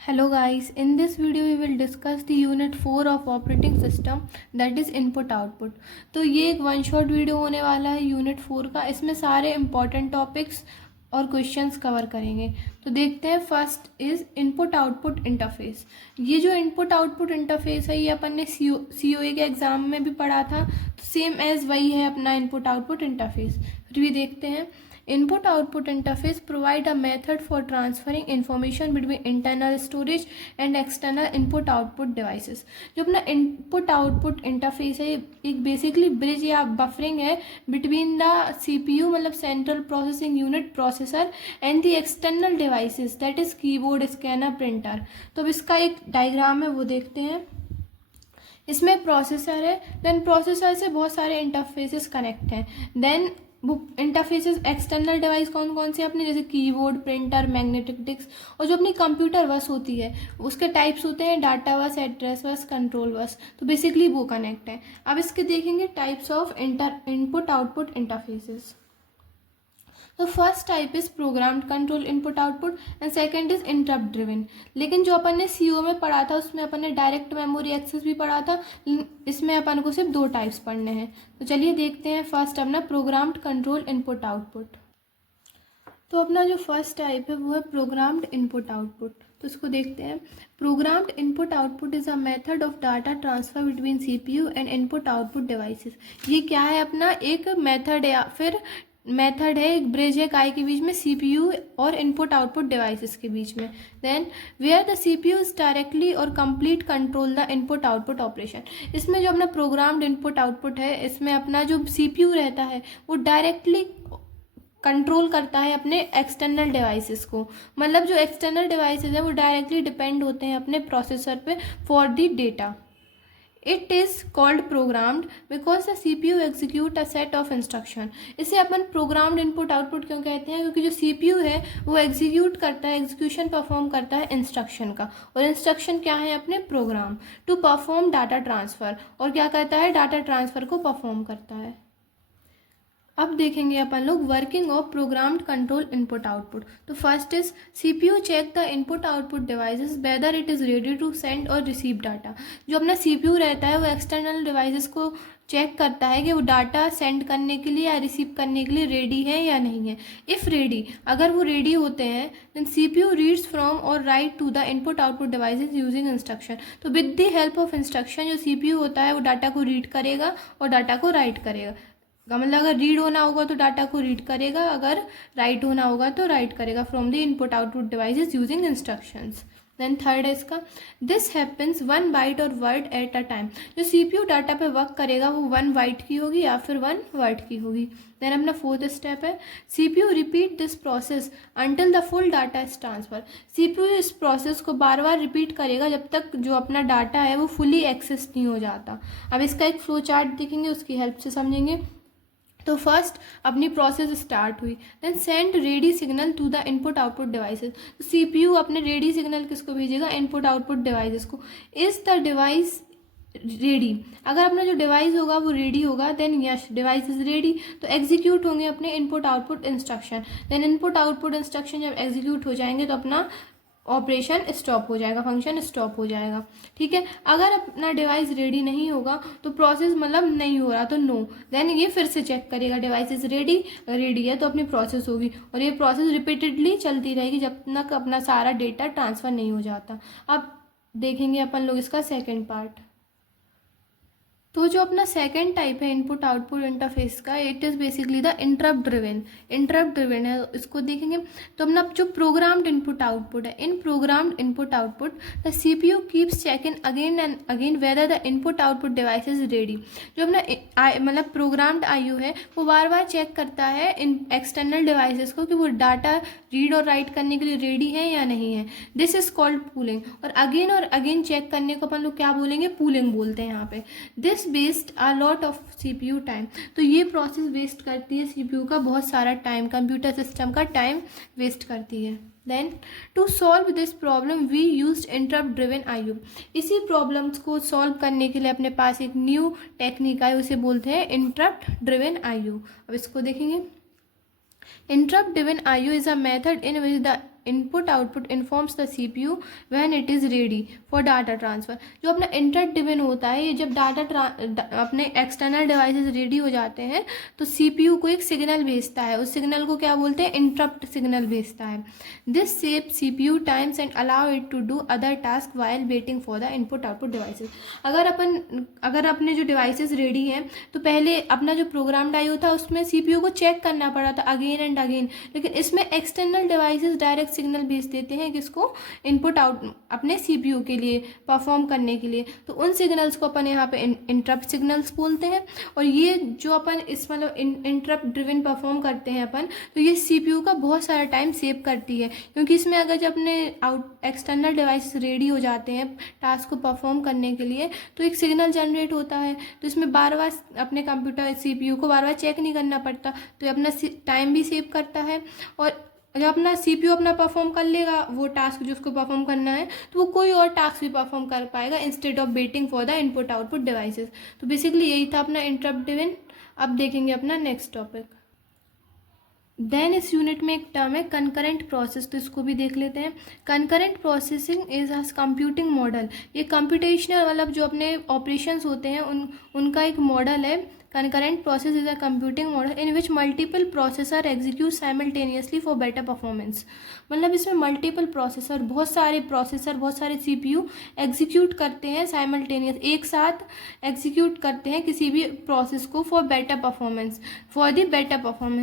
Hello guys, in this video we will discuss the unit 4 of operating system, that is input output। तो ये एक one shot video होने वाला है unit 4 का। इसमें सारे इम्पॉर्टेंट टॉपिक्स और क्वेश्चंस कवर करेंगे। तो देखते हैं, first is input output interface. ये जो इनपुट आउटपुट इंटरफेस है ये अपन ने COA के एग्जाम में भी पढ़ा था, तो सेम एज वही है अपना इनपुट आउटपुट इंटरफेस। फिर भी देखते हैं, input output interface provide a method for transferring information between internal storage and external input output devices. जो अपना इनपुट आउटपुट इंटरफेस है एक बेसिकली ब्रिज या बफरिंग है बिटवीन द CPU मतलब central processing unit processor and the external devices that is keyboard, scanner, printer. तो अब इसका एक डायग्राम है वो देखते हैं। इसमें प्रोसेसर है, देन प्रोसेसर से बहुत सारे इंटरफेसेस कनेक्ट हैं। देन वो इंटरफेसेस एक्सटर्नल डिवाइस कौन कौन से अपने, जैसे कीबोर्ड, प्रिंटर, मैग्नेटिक डिस्क। और जो अपनी कंप्यूटर बस होती है उसके टाइप्स होते हैं डाटा बस, एड्रेस बस, कंट्रोल बस। तो बेसिकली वो कनेक्ट है। अब इसके देखेंगे types of input output interfaces. तो first type is programmed control input output and second is interrupt driven. लेकिन जो अपन ने CO में पढ़ा था उसमें अपन ने डायरेक्ट मेमोरी एक्सेस भी पढ़ा था। इसमें अपन को सिर्फ दो टाइप्स पढ़ने हैं। तो चलिए देखते हैं फर्स्ट अपना प्रोग्राम्ड कंट्रोल इनपुट आउटपुट। तो अपना जो फर्स्ट टाइप है वो है प्रोग्राम्ड इनपुट आउटपुट। तो इसको देखते हैं। Programmed input output is a method of data transfer between CPU and input output devices. ये क्या है अपना, एक मेथड या फिर मेथड है, एक ब्रिज है काय के बीच में, CPU और इनपुट आउटपुट डिवाइसेस के बीच में। Then where the CPU is directly और complete control the input output operation. इसमें जो अपना प्रोग्राम्ड इनपुट आउटपुट है इसमें अपना जो CPU रहता है वो डायरेक्टली कंट्रोल करता है अपने एक्सटर्नल डिवाइसेस को। मतलब जो एक्सटर्नल डिवाइसेस है वो डायरेक्टली डिपेंड होते हैं अपने प्रोसेसर पे for the data. It is called programmed because the CPU execute a set of instruction. इसे अपन प्रोग्राम्ड इनपुट आउटपुट क्यों कहते हैं, क्योंकि जो CPU है वो एग्जीक्यूट करता है, एग्जीक्यूशन परफॉर्म करता है इंस्ट्रक्शन का। और इंस्ट्रक्शन क्या है अपने, program to perform data transfer. और क्या करता है, डाटा ट्रांसफ़र को परफॉर्म करता है। अब देखेंगे अपन लोग working of programmed control input output. तो first is CPU check the input output devices whether it is ready to send और रिसीव डाटा। जो अपना CPU रहता है वो एक्सटर्नल डिवाइसेस को चेक करता है कि वो डाटा सेंड करने के लिए या रिसीव करने के लिए रेडी है या नहीं है। इफ़ रेडी, अगर वो रेडी होते हैं, देन CPU रीड्स फ्रॉम और write to the input output devices using instruction. तो with the help of instruction जो CPU होता है वो डाटा को रीड करेगा और डाटा को राइट करेगा। मतलब अगर रीड होना होगा तो डाटा को रीड करेगा, अगर राइट होना होगा तो राइट करेगा from the input output devices using instructions. Then third है इसका, दिस हैपन्स 1 बाइट और वर्ड एट अ टाइम। जो CPU डाटा पे वर्क करेगा वो 1 बाइट की होगी या फिर 1 वर्ड की होगी। देन अपना फोर्थ स्टेप है, CPU repeat this process until the full data is transfer. CPU इस प्रोसेस को बार बार रिपीट करेगा जब तक जो अपना डाटा है वो फुली एक्सेस नहीं हो जाता। अब इसका एक फ्लो चार्ट देखेंगे, उसकी हेल्प से समझेंगे। तो फर्स्ट अपनी प्रोसेस स्टार्ट हुई, then send ready signal to the input output devices. तो CPU अपने रेडी सिग्नल किसको भेजेगा, इनपुट आउटपुट डिवाइसेस को। इज द डिवाइस रेडी, अगर अपना जो डिवाइस होगा वो रेडी होगा, then yes device is ready, तो एग्जीक्यूट होंगे अपने input output instruction. Then input output instruction जब एग्जीक्यूट हो जाएंगे तो अपना ऑपरेशन स्टॉप हो जाएगा, फंक्शन स्टॉप हो जाएगा। ठीक है, अगर अपना डिवाइस रेडी नहीं होगा तो प्रोसेस मतलब नहीं हो रहा तो नो, देन ये फिर से चेक करेगा डिवाइस इज रेडी, रेडी है तो अपनी प्रोसेस होगी। और ये प्रोसेस रिपीटेडली चलती रहेगी जब तक अपना सारा डेटा ट्रांसफ़र नहीं हो जाता। अब देखेंगे अपन लोग इसका सेकेंड पार्ट। तो जो अपना सेकंड टाइप है इनपुट आउटपुट इंटरफेस का, it is basically the interrupt driven. Interrupt driven है, इसको देखेंगे। तो अपना जो प्रोग्राम्ड इनपुट आउटपुट है, in programmed input output the CPU keeps checking again and again whether the input output device is ready. जो अपना मतलब प्रोग्राम्ड IO है वो बार बार चेक करता है इन एक्सटर्नल डिवाइसेस को कि वो डाटा रीड और राइट करने के लिए रेडी है या नहीं है। This is called pooling. और अगेन चेक करने को अपन लोग क्या बोलेंगे, पूलिंग बोलते हैं यहाँ पे। This waste a lot of CPU time. तो ये प्रोसेस वेस्ट करती है CPU का बहुत सारा टाइम, कंप्यूटर सिस्टम का टाइम वेस्ट करती है। Then to solve this problem we used interrupt driven IO। इसी प्रॉब्लम्स को सॉल्व करने के लिए अपने पास एक न्यू टेक्निक आई, उसे बोलते हैं इंटरप्ट ड्रिवन IO। अब इसको देखेंगे। Interrupt driven IO is a method in which the input output informs the CPU when it is ready for data transfer. जो अपना इंटरप्ट ड्रिवन होता है, ये जब अपने एक्सटर्नल डिवाइसेस रेडी हो जाते हैं तो CPU को एक सिग्नल भेजता है, उस सिग्नल को क्या बोलते हैं, इंटरप्ट सिग्नल भेजता है। This save CPU times and allow it to do other task while waiting for the input output devices. अगर अपने जो डिवाइसेस रेडी हैं तो पहले अपना जो प्रोग्राम डायो था उसमें CPU को चेक करना पड़ा था अगेन एंड अगेन, लेकिन इसमें एक्सटर्नल डिवाइसेस डायरेक्ट सिग्नल भेज देते हैं किसको, इनपुट आउट अपने CPU के लिए परफॉर्म करने के लिए। तो उन सिग्नल्स को अपन यहाँ पे इंटरप्ट सिग्नल्स बोलते हैं। और ये जो अपन इस मतलब इंटरप्ट ड्रिवन परफॉर्म करते हैं अपन, तो ये CPU का बहुत सारा टाइम सेव करती है, क्योंकि इसमें अगर जब अपने एक्सटर्नल डिवाइस रेडी हो जाते हैं टास्क को परफॉर्म करने के लिए तो एक सिग्नल जनरेट होता है, तो इसमें बार बार अपने कंप्यूटर CPU को बार बार चेक नहीं करना पड़ता, तो ये अपना टाइम भी सेव करता है। और जब अपना CPU अपना परफॉर्म कर लेगा वो टास्क जो उसको परफॉर्म करना है, तो वो कोई और टास्क भी परफॉर्म कर पाएगा instead of waiting for the input output devices. तो बेसिकली यही था अपना इंटरप्ट ड्रिवन। अब देखेंगे अपना नेक्स्ट टॉपिक। देन इस यूनिट में एक टर्म है कंकरेंट प्रोसेस, तो इसको भी देख लेते हैं। Concurrent processing is a computing model. ये कंप्यूटेशनल मतलब जो अपने ऑपरेशंस होते हैं उनका एक मॉडल है। Concurrent process is a computing model in which multiple processor execute simultaneously for better performance। मतलब इसमें मल्टीपल प्रोसेसर, बहुत सारे CPU एग्जीक्यूट करते हैं साइमल्टेनियस, एक साथ एग्जीक्यूट करते हैं किसी भी प्रोसेस को फॉर बेटर परफॉर्मेंस,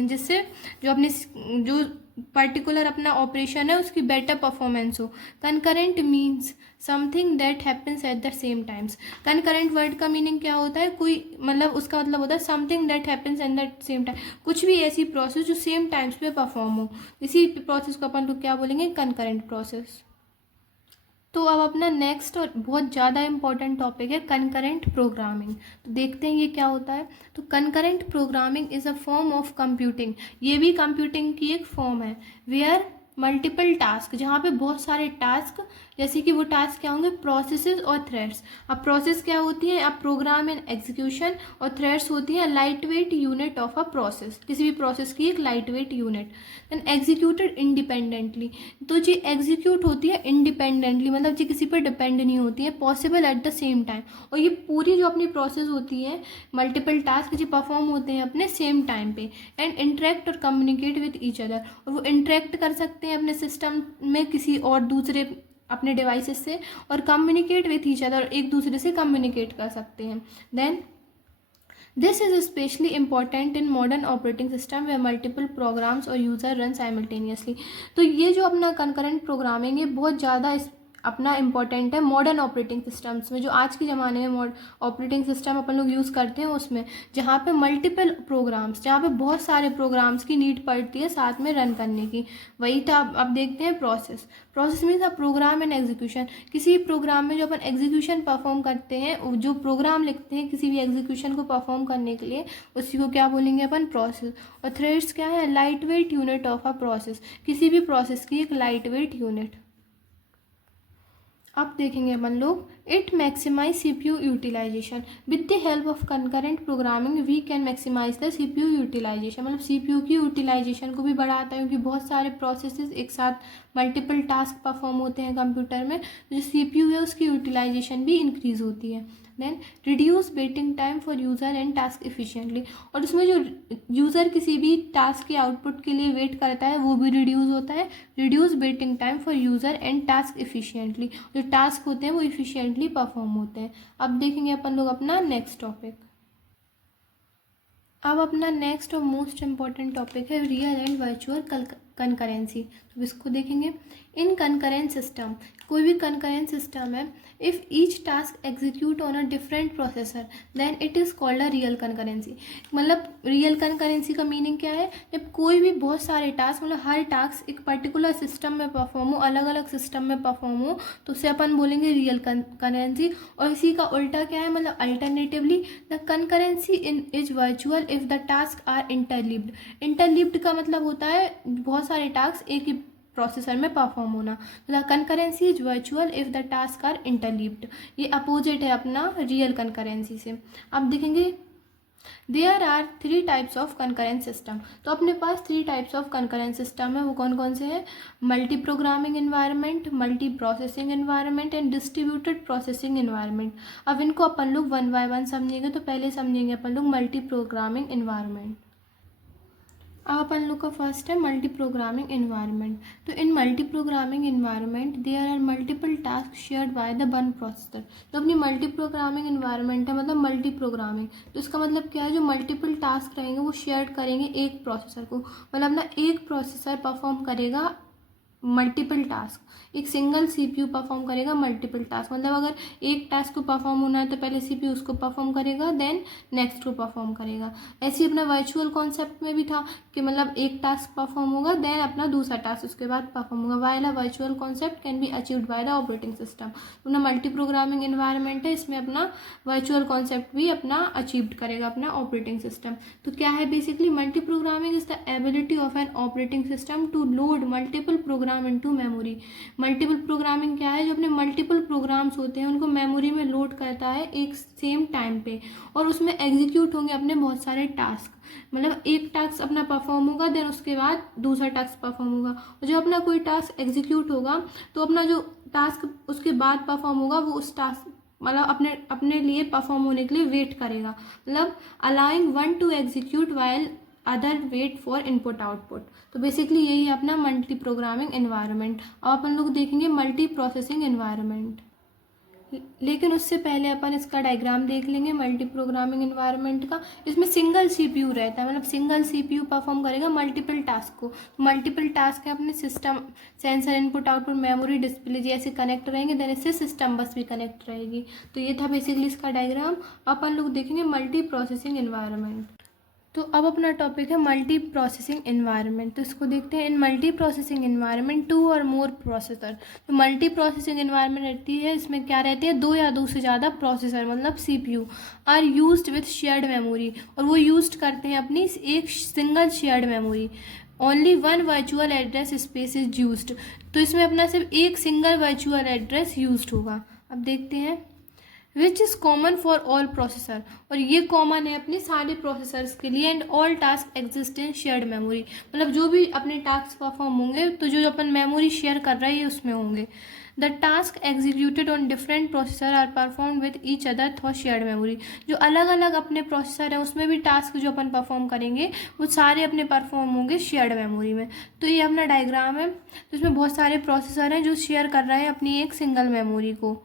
जिससे जो अपने जो पर्टिकुलर अपना ऑपरेशन है उसकी बेटर परफॉर्मेंस हो। Concurrent means something that happens at the same times. Concurrent word का मीनिंग क्या होता है, कोई मतलब उसका मतलब होता है something that happens at the same time, कुछ भी ऐसी प्रोसेस जो सेम टाइम्स पे परफॉर्म हो, इसी प्रोसेस को अपन लोग क्या बोलेंगे, कंकरेंट प्रोसेस। तो अब अपना नेक्स्ट और बहुत ज़्यादा इंपॉर्टेंट टॉपिक है कंकरेंट प्रोग्रामिंग। तो देखते हैं ये क्या होता है। तो concurrent programming is a form of computing, ये भी कंप्यूटिंग की एक फॉर्म है। वेयर मल्टीपल टास्क, जहाँ पे बहुत सारे टास्क, जैसे कि वो टास्क क्या होंगे, प्रोसेसेस और थ्रेड्स। अब प्रोसेस क्या होती है, अब प्रोग्राम एंड एग्जीक्यूशन, और थ्रेड्स होती है light weight unit of a process, किसी भी प्रोसेस की एक light weight unit. Then executed independently, तो जी एग्जीक्यूट होती है इंडिपेंडेंटली, मतलब जी किसी पर डिपेंड नहीं होती है, possible at the same time. और ये पूरी जो अपनी प्रोसेस होती है, मल्टीपल टास्क जो परफॉर्म होते हैं अपने सेम टाइम पे। एंड इंटरेक्ट और कम्युनिकेट विद ईच अदर, और वो इंटरेक्ट कर सकते हैं अपने सिस्टम में किसी और दूसरे अपने डिवाइसेस से, और कम्युनिकेट विथ ईच अदर, एक दूसरे से कम्युनिकेट कर सकते हैं। Then this is specially important in modern operating system where multiple programs और यूज़र रन साइमल्टेनियसली। तो ये जो अपना कंकरेंट प्रोग्रामिंग, ये बहुत ज़्यादा अपना इम्पॉर्टेंट है मॉडर्न ऑपरेटिंग सिस्टम्स में, जो आज के ज़माने में ऑपरेटिंग सिस्टम अपन लोग यूज़ करते हैं उसमें, जहाँ पे मल्टीपल प्रोग्राम्स, जहाँ पे बहुत सारे प्रोग्राम्स की नीड पड़ती है साथ में रन करने की। वही था। अब देखते हैं process means a program and execution. किसी भी प्रोग्राम में जो अपन एग्जीक्यूशन परफॉर्म करते हैं, जो प्रोग्राम लिखते हैं किसी भी एग्जीक्यूशन को परफॉर्म करने के लिए, उसी को क्या बोलेंगे अपन, प्रोसेस। और थ्रेड्स क्या है, light weight unit of a process, किसी भी प्रोसेस की एक लाइट वेट यूनिट। अब देखेंगे अपन लोग, it maximise CPU utilisation. With the help of concurrent programming we can maximise the CPU utilisation, मतलब CPU की यूटिलाइजेशन को भी बढ़ाता है, क्योंकि बहुत सारे प्रोसेसेस एक साथ मल्टीपल टास्क परफॉर्म होते हैं कंप्यूटर में, जो CPU है उसकी यूटिलाइजेशन भी इंक्रीज होती है। Then reduce waiting time for user and task efficiently, और उसमें जो यूज़र किसी भी टास्क के आउटपुट के लिए वेट करता है वो भी रिड्यूस होता है। Reduce waiting time for user and task efficiently, जो टास्क होते हैं वो इफिशिएंटली परफॉर्म होते हैं। अब देखेंगे अपन लोग अपना नेक्स्ट टॉपिक। अब अपना नेक्स्ट और मोस्ट इम्पॉर्टेंट टॉपिक है रियल एंड वर्चुअल कंकरेंसी। तो इसको देखेंगे। इन कंकरेंट सिस्टम, कोई भी कंकरेंट सिस्टम है, if each task execute on a different processor then it is called a real concurrency. मतलब रियल कंकरेंसी का मीनिंग क्या है, जब कोई भी बहुत सारे टास्क, मतलब हर टास्क एक पर्टिकुलर सिस्टम में परफॉर्म हो, अलग अलग सिस्टम में परफॉर्म हो, तो उसे अपन बोलेंगे रियल कंकरेंसी। और इसी का उल्टा क्या है, मतलब alternatively the concurrency is virtual if the task are interleaved. Interleaved का मतलब होता है बहुत सारे टास्क एक ही प्रोसेसर में परफॉर्म होना। The concurrency is virtual if the task are interleaved. ये अपोजिट है अपना रियल कंकरेंसी से। अब देखेंगे there are 3 types of concurrent system. तो अपने पास 3 टाइप्स ऑफ कंकरेंट सिस्टम है, वो कौन कौन से हैं? Multi programming environment, multi processing environment and distributed processing environment. अब इनको अपन लोग वन बाय वन समझेंगे। तो पहले समझेंगे अपन लोग मल्टी प्रोग्रामिंग इन्वायरमेंट। अब अपन लोग का फर्स्ट है मल्टी प्रोग्रामिंग इन्वायरमेंट। तो in multi programming environment there are multiple task shared by the one processor. तो अपनी मल्टी प्रोग्रामिंग इन्वायरमेंट है मतलब मल्टी प्रोग्रामिंग, तो इसका मतलब क्या है? जो मल्टीपल टास्क रहेंगे वो शेयर करेंगे एक प्रोसेसर को, मतलब ना एक प्रोसेसर परफॉर्म करेगा मल्टीपल टास्क, एक सिंगल सीपीयू परफॉर्म करेगा मल्टीपल टास्क। मतलब अगर एक टास्क को परफॉर्म होना है तो पहले सीपीयू उसको परफॉर्म करेगा, देन नेक्स्ट को परफॉर्म करेगा। ऐसे ही अपना वर्चुअल कॉन्सेप्ट में भी था कि मतलब एक टास्क परफॉर्म होगा, देन अपना दूसरा टास्क उसके बाद परफॉर्म होगा। While a virtual concept can be achieved by the operating system. अपना मल्टी प्रोग्रामिंग इन्वायरमेंट है, इसमें अपना वर्चुअल कॉन्सेप्ट भी अपना अचीव्ड करेगा अपना ऑपरेटिंग सिस्टम। तो क्या है basically? Multi programming is the ability of an operating system to load multiple program into memory. Multiple programming क्या है? जो अपने मल्टीपल प्रोग्राम्स होते हैं उनको मेमोरी में लोड करता है एक सेम टाइम पे, और उसमें एग्जीक्यूट होंगे अपने बहुत सारे टास्क। मतलब एक टास्क अपना परफॉर्म होगा, देन उसके बाद दूसरा टास्क परफॉर्म होगा, और जब अपना कोई टास्क एग्जीक्यूट होगा तो अपना जो टास्क उसके बाद परफॉर्म होगा वो उस टास्क मतलब अपने अपने लिए परफॉर्म होने के लिए वेट करेगा। मतलब allowing one to execute while other wait for input output. तो बेसिकली यही है अपना मल्टी प्रोग्रामिंग एनवायरनमेंट। अब अपन लोग देखेंगे मल्टी प्रोसेसिंग एनवायरनमेंट, लेकिन उससे पहले अपन इसका डायग्राम देख लेंगे मल्टी प्रोग्रामिंग एनवायरनमेंट का। इसमें सिंगल सीपीयू रहता है, मतलब सिंगल सीपीयू परफॉर्म करेगा मल्टीपल टास्क को। मल्टीपल टास्क है अपने system, sensor, input output, memory, display जैसे कनेक्ट रहेंगे, देन इससे सिस्टम बस भी कनेक्ट रहेगी। तो ये था बेसिकली इसका डायग्राम। अपन लोग देखेंगे मल्टी प्रोसेसिंग एनवायरनमेंट। तो अब अपना टॉपिक है मल्टी प्रोसेसिंग एनवायरनमेंट। तो इसको देखते हैं। इन मल्टी प्रोसेसिंग एनवायरनमेंट टू और मोर प्रोसेसर। तो मल्टी प्रोसेसिंग एनवायरनमेंट रहती है, इसमें क्या रहती है? दो या दो से ज़्यादा प्रोसेसर मतलब CPU are used with shared memory, और वो यूज्ड करते हैं अपनी एक single shared memory. Only one virtual address space is used. तो इसमें अपना सिर्फ एक सिंगल वर्चुअल एड्रेस यूज्ड होगा। अब देखते हैं which is common for all processor, और ये कॉमन है अपने सारे प्रोसेसर्स के लिए। And all task exist in shared memory, मतलब जो भी अपने टास्क परफॉर्म होंगे तो जो अपन मेमोरी शेयर कर रहे हैं उसमें होंगे। The task executed on different processor are perform with each other through shared memory. जो अलग अलग अपने प्रोसेसर हैं उसमें भी टास्क जो अपन परफॉर्म करेंगे वो सारे अपने परफॉर्म होंगे शेयर्ड मेमोरी में। तो ये अपना डायग्राम है। तो इसमें बहुत सारे प्रोसेसर हैं जो शेयर कर रहे हैं अपनी एक सिंगल मेमोरी को।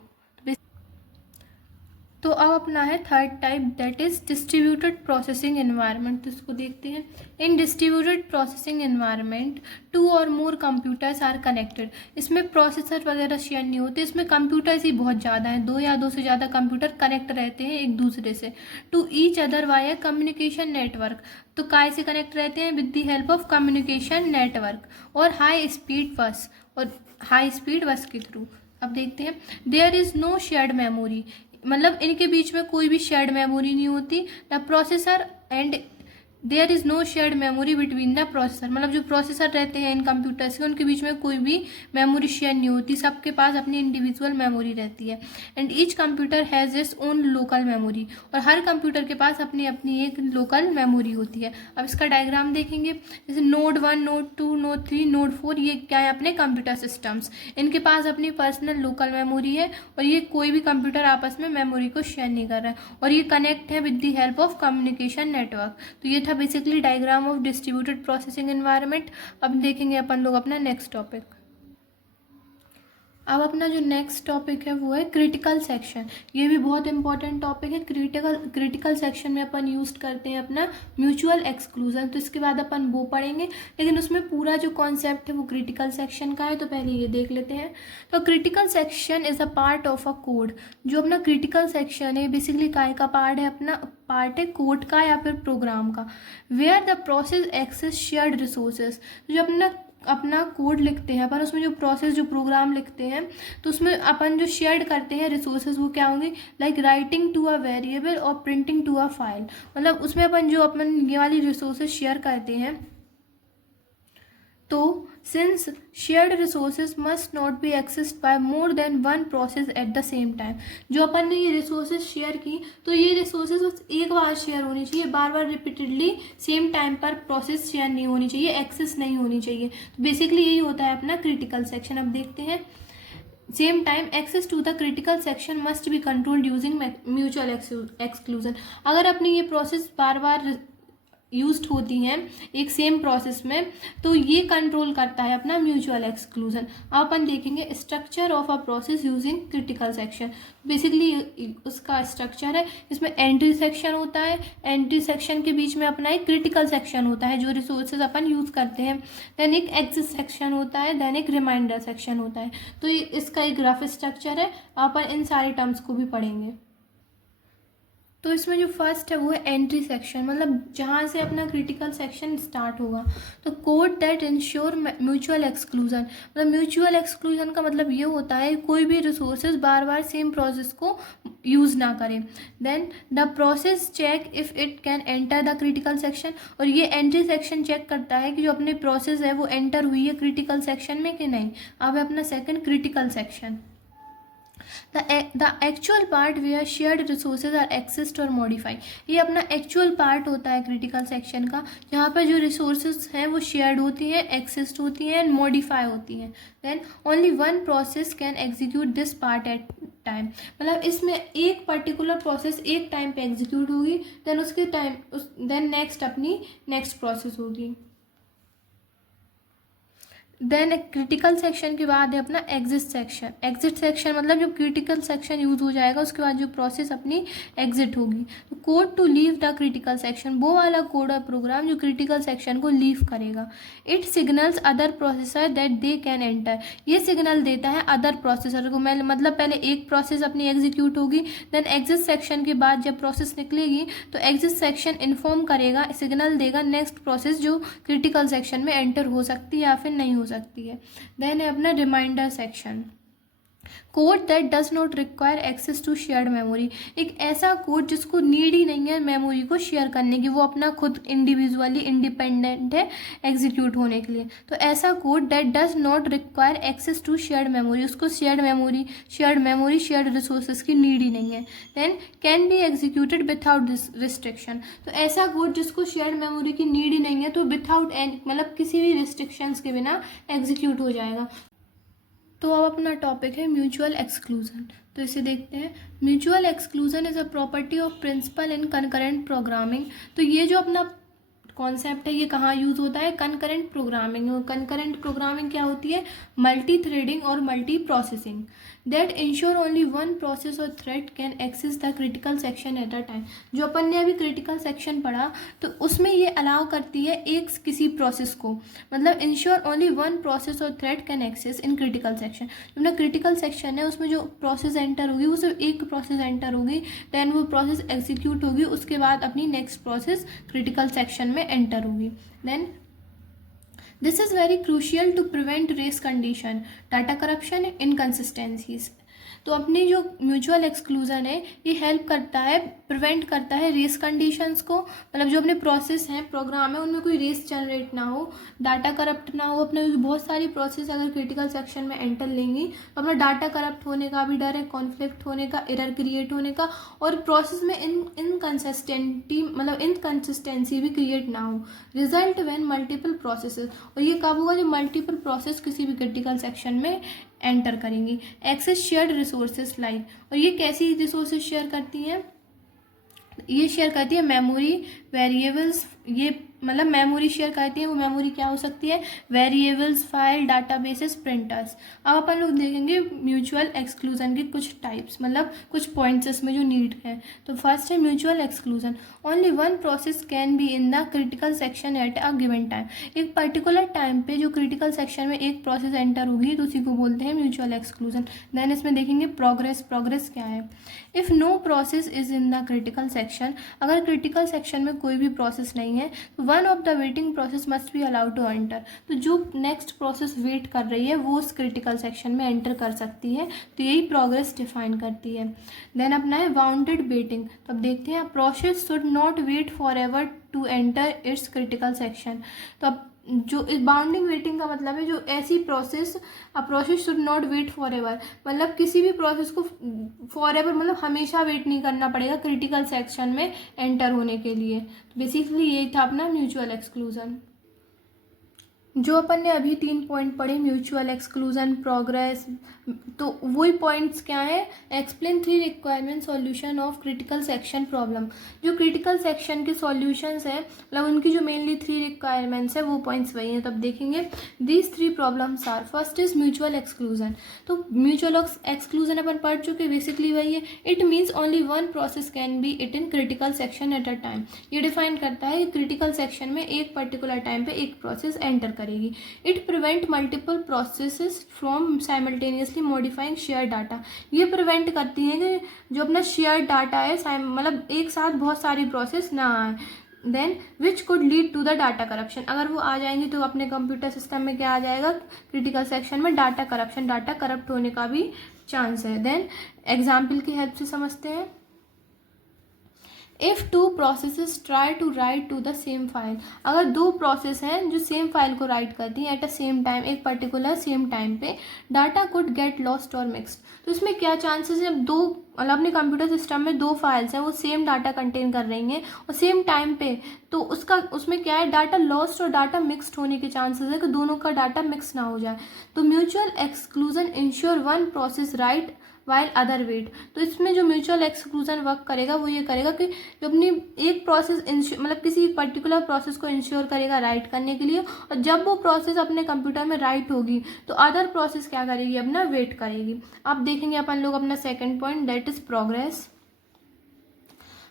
तो अब अपना है third type, that is distributed processing environment. तो इसको देखते हैं। इन डिस्ट्रीब्यूटेड प्रोसेसिंग एनवायरनमेंट टू और मोर कंप्यूटर्स आर कनेक्टेड। इसमें प्रोसेसर वगैरह शेयर नहीं होते, इसमें कंप्यूटर्स ही बहुत ज़्यादा हैं, दो या दो से ज़्यादा कंप्यूटर कनेक्ट रहते हैं एक दूसरे से to each other via communication network. तो काय से कनेक्ट रहते हैं? With the help of communication network और हाई स्पीड बस, और हाई स्पीड बस के थ्रू। अब देखते हैं। There is no shared memory, मतलब इनके बीच में कोई भी शेयर्ड मेमोरी नहीं होती। The processor and there is no shared memory between the processor, मतलब जो प्रोसेसर रहते हैं इन कंप्यूटर्स के उनके बीच में कोई भी मेमोरी शेयर नहीं होती, सबके पास अपनी इंडिविजुअल मेमोरी रहती है। And each computer has its own local memory, और हर कंप्यूटर के पास अपनी अपनी एक लोकल मेमोरी होती है। अब इसका डायग्राम देखेंगे। जैसे नोड 1, नोड 2, नोड 3, नोड 4, ये क्या है? अपने कंप्यूटर सिस्टम्स। इनके पास अपनी पर्सनल लोकल मेमोरी है, और ये कोई भी कंप्यूटर आपस में मेमोरी को शेयर नहीं कर रहा है, और ये कनेक्ट है with the help of communication network. तो ये था basically diagram of distributed processing environment. अब देखेंगे अपन लोग अपना नेक्स्ट टॉपिक। अब अपना जो नेक्स्ट टॉपिक है वो है क्रिटिकल सेक्शन। ये भी बहुत इंपॉर्टेंट टॉपिक है। क्रिटिकल सेक्शन में अपन यूज करते हैं अपना म्यूचुअल एक्सक्लूजन। तो इसके बाद अपन वो पढ़ेंगे, लेकिन उसमें पूरा जो कॉन्सेप्ट है वो क्रिटिकल सेक्शन का है। तो पहले ये देख लेते हैं। तो critical section is a part of a code. जो अपना क्रिटिकल सेक्शन है बेसिकली काय का पार्ट है? अपना पार्ट है कोड का या फिर प्रोग्राम का। Where the process access shared resources. जो अपना कोड लिखते हैं अपन, उसमें जो प्रोसेस जो प्रोग्राम लिखते हैं तो उसमें अपन जो शेयर्ड करते हैं रिसोर्सेज वो क्या होंगे? Like writing to a variable और प्रिंटिंग टू अ फाइल। मतलब उसमें अपन जो ये वाली रिसोर्सेज शेयर करते हैं तो since shared resources must not be accessed by more than one process at the same time, जो अपन ने ये रिसोर्सेज शेयर की तो ये रिसोर्सेज बस एक बार शेयर होनी चाहिए, बार बार रिपीटेडली सेम टाइम पर प्रोसेस शेयर नहीं होनी चाहिए, एक्सेस नहीं होनी चाहिए। तो बेसिकली यही होता है अपना क्रिटिकल सेक्शन। अब देखते हैं, same time access to the critical section must be controlled using mutual exclusion. अगर अपनी ये प्रोसेस बार बार यूज्ड होती हैं एक सेम प्रोसेस में तो ये कंट्रोल करता है अपना म्यूचुअल एक्सक्लूजन। अब अपन देखेंगे structure of a process using critical section. Basically उसका स्ट्रक्चर है, इसमें एंट्री सेक्शन होता है, एंट्री सेक्शन के बीच में अपना एक क्रिटिकल सेक्शन होता है जो रिसोर्सेज अपन यूज करते हैं, देन एक एग्जिट सेक्शन होता है, देन एक रिमाइंडर सेक्शन होता है। तो ये इसका एक रफ स्ट्रक्चर है, अपन इन सारे टर्म्स को भी पढ़ेंगे। तो इसमें जो फर्स्ट है वो है एंट्री सेक्शन, मतलब जहाँ से अपना क्रिटिकल सेक्शन स्टार्ट होगा। तो code that ensure mutual exclusion, मतलब म्यूचुअल एक्सक्लूजन का मतलब ये होता है कोई भी रिसोर्सेज बार बार सेम प्रोसेस को यूज़ ना करें। Then the process check if it can enter the critical section, और ये एंट्री सेक्शन चेक करता है कि जो अपने प्रोसेस है वो एंटर हुई है क्रिटिकल सेक्शन में कि नहीं। अब है अपना second critical section, the actual part where shared resources are accessed or modified। ये अपना एक्चुअल पार्ट होता है क्रिटिकल सेक्शन का, जहाँ पर जो रिसोर्सेज हैं वो शेयर्ड होती हैं, एक्सेस्ड होती हैं एंड मॉडिफाई होती हैं। Then only one process can execute this part at time, मतलब इसमें एक पर्टिकुलर प्रोसेस एक टाइम पे एग्जीक्यूट होगी, देन उसके टाइम देन नेक्स्ट अपनी नेक्स्ट प्रोसेस होगी। देन क्रिटिकल सेक्शन के बाद है अपना एग्जिट सेक्शन। एग्जिट सेक्शन मतलब जब क्रिटिकल सेक्शन यूज हो जाएगा उसके बाद जो प्रोसेस अपनी एग्जिट होगी। तो code to leave the critical section, वो वाला कोड और प्रोग्राम जो क्रिटिकल सेक्शन को लीव करेगा। It signals other processor that they can enter, ये सिग्नल देता है अदर प्रोसेसर को, मतलब पहले एक प्रोसेस अपनी एग्जीक्यूट होगी, देन एग्जिट सेक्शन के बाद जब प्रोसेस निकलेगी तो एग्जिट सेक्शन इन्फॉर्म करेगा, सिग्नल देगा नेक्स्ट प्रोसेस जो क्रिटिकल सेक्शन में एंटर हो सकती है या फिर नहीं हो सकती है। देन है अपना reminder section, code that does not require access to shared memory, एक ऐसा कोड जिसको नीड ही नहीं है मेमोरी को शेयर करने की, वो अपना खुद इंडिविजुअली इंडिपेंडेंट है एग्जीक्यूट होने के लिए। तो ऐसा code that does not require access to shared memory, उसको शेयर्ड मेमोरी शेयर्ड रिसोर्सेज की नीड ही नहीं है। Then can be executed without restriction, तो ऐसा कोड जिसको शेयर्ड मेमोरी की नीड ही नहीं है तो विथआउट मतलब किसी भी रिस्ट्रिक्शंस के बिना एग्जीक्यूट हो जाएगा। तो अब अपना टॉपिक है म्यूचुअल एक्सक्लूजन, तो इसे देखते हैं। Mutual exclusion is a property of principle in concurrent programming. तो ये जो अपना कॉन्सेप्ट है ये कहाँ यूज़ होता है, कनकरेंट प्रोग्रामिंग। कनकरेंट प्रोग्रामिंग क्या होती है, मल्टी थ्रेडिंग और multi processing that ensure only one process और thread can access the critical section at a time. जो अपन ने अभी क्रिटिकल सेक्शन पढ़ा तो उसमें ये अलाउ करती है एक किसी प्रोसेस को, मतलब इंश्योर ओनली वन प्रोसेस और thread can access in critical section. जो अपना क्रिटिकल सेक्शन है उसमें जो प्रोसेस एंटर होगी वो सिर्फ एक प्रोसेस एंटर होगी, देन वो प्रोसेस एग्जीक्यूट होगी, उसके बाद अपनी नेक्स्ट प्रोसेस क्रिटिकल सेक्शन में एंटर होगी। Then this is very crucial to prevent race condition, data corruption, inconsistencies. तो अपनी जो म्यूचुअल एक्सक्लूजन है ये हेल्प करता है, प्रिवेंट करता है रेस कंडीशंस को, मतलब जो अपने प्रोसेस हैं प्रोग्राम है उनमें कोई रेस जनरेट ना हो, डाटा करप्ट ना हो। अपने बहुत सारी प्रोसेस अगर क्रिटिकल सेक्शन में एंटर लेंगी तो अपना डाटा करप्ट होने का भी डर है, कॉन्फ्लिक्ट होने का, एरर क्रिएट होने का, और प्रोसेस में इनकन्सिस्टेंसी भी क्रिएट ना हो। रिजल्ट व्हेन मल्टीपल प्रोसेसेस, और ये कब होगा, जो मल्टीपल प्रोसेस किसी भी क्रिटिकल सेक्शन में एंटर करेंगी। एक्सेस शेयर्ड रिसोर्सेज लाइक, और ये कैसी रिसोर्सेज शेयर करती हैं, ये शेयर करती है मेमोरी, वेरिएबल्स, ये मतलब मेमोरी शेयर करती है। वो मेमोरी क्या हो सकती है, वेरिएबल्स, फाइल, डाटाबेसेस, प्रिंटर्स। अब अपन लोग देखेंगे म्यूचुअल एक्सक्लूजन के कुछ टाइप्स, मतलब कुछ पॉइंट्स इसमें जो नीड है। तो फर्स्ट है mutual exclusion, only one process can be in the critical section at a given time. एक पर्टिकुलर टाइम पे जो क्रिटिकल सेक्शन में एक प्रोसेस एंटर होगी तो उसी को बोलते हैं म्यूचुअल एक्सक्लूजन। देन इसमें देखेंगे प्रोग्रेस क्या है। If no process is in the critical section, अगर क्रिटिकल सेक्शन में कोई भी प्रोसेस नहीं है तो one of the waiting process must be allowed to enter, तो जो नेक्स्ट प्रोसेस वेट कर रही है वो उस क्रिटिकल सेक्शन में एंटर कर सकती है। तो यही प्रोग्रेस डिफाइन करती है। देन अपना है बाउंडेड वेटिंग, तो अब देखते हैं process should not wait forever to enter its critical section. तो अब जो इस बाउंडिंग वेटिंग का मतलब है जो ऐसी process, a process should not wait forever, मतलब किसी भी प्रोसेस को फॉर एवर मतलब हमेशा वेट नहीं करना पड़ेगा क्रिटिकल सेक्शन में एंटर होने के लिए। तो बेसिकली यही था अपना म्यूचुअल एक्सक्लूजन। जो अपन ने अभी 3 पॉइंट पढ़े, म्यूचुअल एक्सक्लूजन, प्रोग्रेस, तो वही पॉइंट्स क्या है, explain 3 requirement solution of critical section problem. जो क्रिटिकल सेक्शन के सॉल्यूशंस हैं मतलब उनकी जो मेनली 3 रिक्वायरमेंट्स है वो पॉइंट्स वही हैं। तब देखेंगे these 3 problems are, first is mutual exclusion. तो म्यूचुअल एक्सक्लूजन अपन पढ़ चुके, बेसिकली वही है, it means only one process can be it in critical section at a time. ये डिफाइन करता है कि क्रिटिकल सेक्शन में एक पर्टिकुलर टाइम पे एक प्रोसेस एंटर करेगी। It prevent multiple processes from simultaneously modifying share data. ये प्रिवेंट करती है कि जो अपना शेयर डाटा है मतलब एक साथ बहुत सारी प्रोसेस ना आए। Then which could lead to the data corruption, अगर वो आ जाएंगी तो अपने कंप्यूटर सिस्टम में क्या आ जाएगा, क्रिटिकल सेक्शन में डाटा करप्शन, डाटा करप्ट होने का भी चांस है। देन एग्जाम्पल की हेल्प से समझते हैं। If two processes try to write to the same file, अगर दो प्रोसेस हैं जो सेम फाइल को राइट करती हैं एट अ सेम टाइम, एक पर्टिकुलर सेम टाइम पे, डाटा कुड गेट लॉस्ट और मिक्स्ड। तो इसमें क्या चांसेस है, जब दो मतलब अपने कंप्यूटर सिस्टम में दो फाइल्स हैं वो सेम डाटा कंटेन कर रही हैं और सेम टाइम पे, तो उसमें क्या है, डाटा लॉस्ट और डाटा मिक्स्ड होने के चांसेस है कि दोनों का डाटा मिक्स ना हो जाए। तो mutual exclusion ensure one process write while other wait. तो इसमें जो म्यूचुअल एक्सक्लूजन वर्क करेगा वो ये करेगा कि जो अपनी एक प्रोसेस मतलब किसी पर्टिकुलर प्रोसेस को इंश्योर करेगा राइट करने के लिए, और जब वो प्रोसेस अपने कंप्यूटर में राइट होगी तो अदर प्रोसेस क्या करेगी, अपना वेट करेगी। अब देखेंगे अपन लोग अपना second point, that is progress.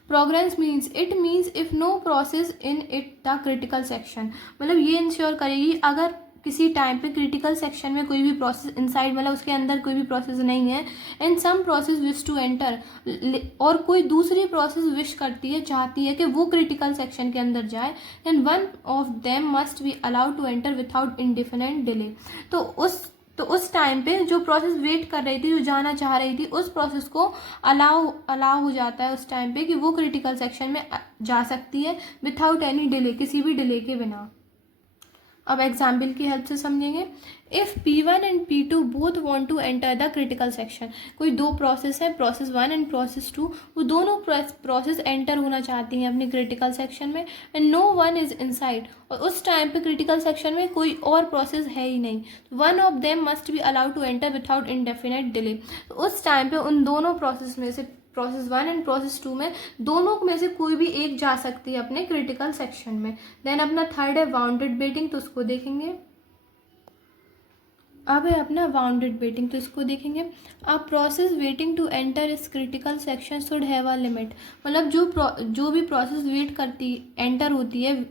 Progress means it means if no process in it the critical section, मतलब ये इंश्योर करेगी अगर किसी टाइम पे क्रिटिकल सेक्शन में कोई भी प्रोसेस इनसाइड मतलब उसके अंदर कोई भी प्रोसेस नहीं है, and some process wish to enter, और कोई दूसरी प्रोसेस विश करती है, चाहती है कि वो क्रिटिकल सेक्शन के अंदर जाए, and one of them must be allowed to enter without indefinite delay. तो उस टाइम पे जो प्रोसेस वेट कर रही थी, जो जाना चाह रही थी, उस प्रोसेस को अलाउ हो जाता है उस टाइम पे कि वो क्रिटिकल सेक्शन में जा सकती है विदाउट एनी डिले, किसी भी डिले के बिना। अब एग्जाम्पल की हेल्प से समझेंगे। If P1 and P2 both want to enter the critical section, कोई दो प्रोसेस है, प्रोसेस 1 एंड प्रोसेस 2, वो दोनों प्रोसेस एंटर होना चाहती हैं अपनी क्रिटिकल सेक्शन में, and no one is inside, और उस टाइम पे क्रिटिकल सेक्शन में कोई और प्रोसेस है ही नहीं, one of them must be allowed to enter without indefinite delay. तो उस टाइम पे उन दोनों प्रोसेस में से, प्रोसेस 1 एंड प्रोसेस 2 में, दोनों में से कोई भी एक जा सकती है अपने क्रिटिकल सेक्शन में। देन अपना थर्ड है बाउंडेड वेटिंग, तो उसको देखेंगे। अब है अपना बाउंडेड वेटिंग, तो इसको देखेंगे। A process waiting to enter इस critical section should have a limit, मतलब जो भी प्रोसेस वेट करती एंटर होती है,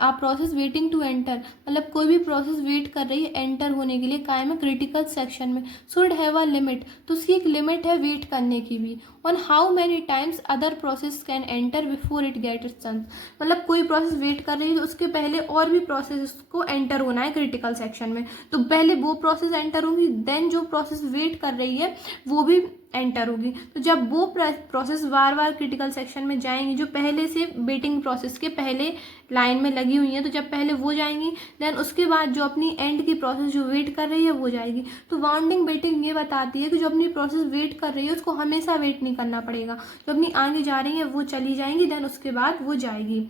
a process waiting to enter मतलब कोई भी प्रोसेस वेट कर रही है एंटर होने के लिए कायम है क्रिटिकल सेक्शन में, शुड हैव अ लिमिट, तो उसकी एक लिमिट है वेट करने की भी, on how many times other process can enter before it get it's chance, मतलब कोई प्रोसेस वेट कर रही है तो उसके पहले और भी प्रोसेस को एंटर होना है क्रिटिकल सेक्शन में, तो पहले वो प्रोसेस एंटर होगी, देन जो प्रोसेस वेट कर रही है वो भी एंटर होगी। तो जब वो प्रोसेस बार बार क्रिटिकल सेक्शन में जाएंगी जो पहले से वेटिंग प्रोसेस के पहले लाइन में लगी हुई हैं, तो जब पहले वो जाएंगी देन उसके बाद जो अपनी एंड की प्रोसेस जो वेट कर रही है वो जाएगी। तो बाउंडिंग वेटिंग ये बताती है कि जो अपनी प्रोसेस वेट कर रही है उसको हमेशा वेट नहीं करना पड़ेगा, जो अपनी आगे जा रही है वो चली जाएंगी, देन उसके बाद वो जाएगी।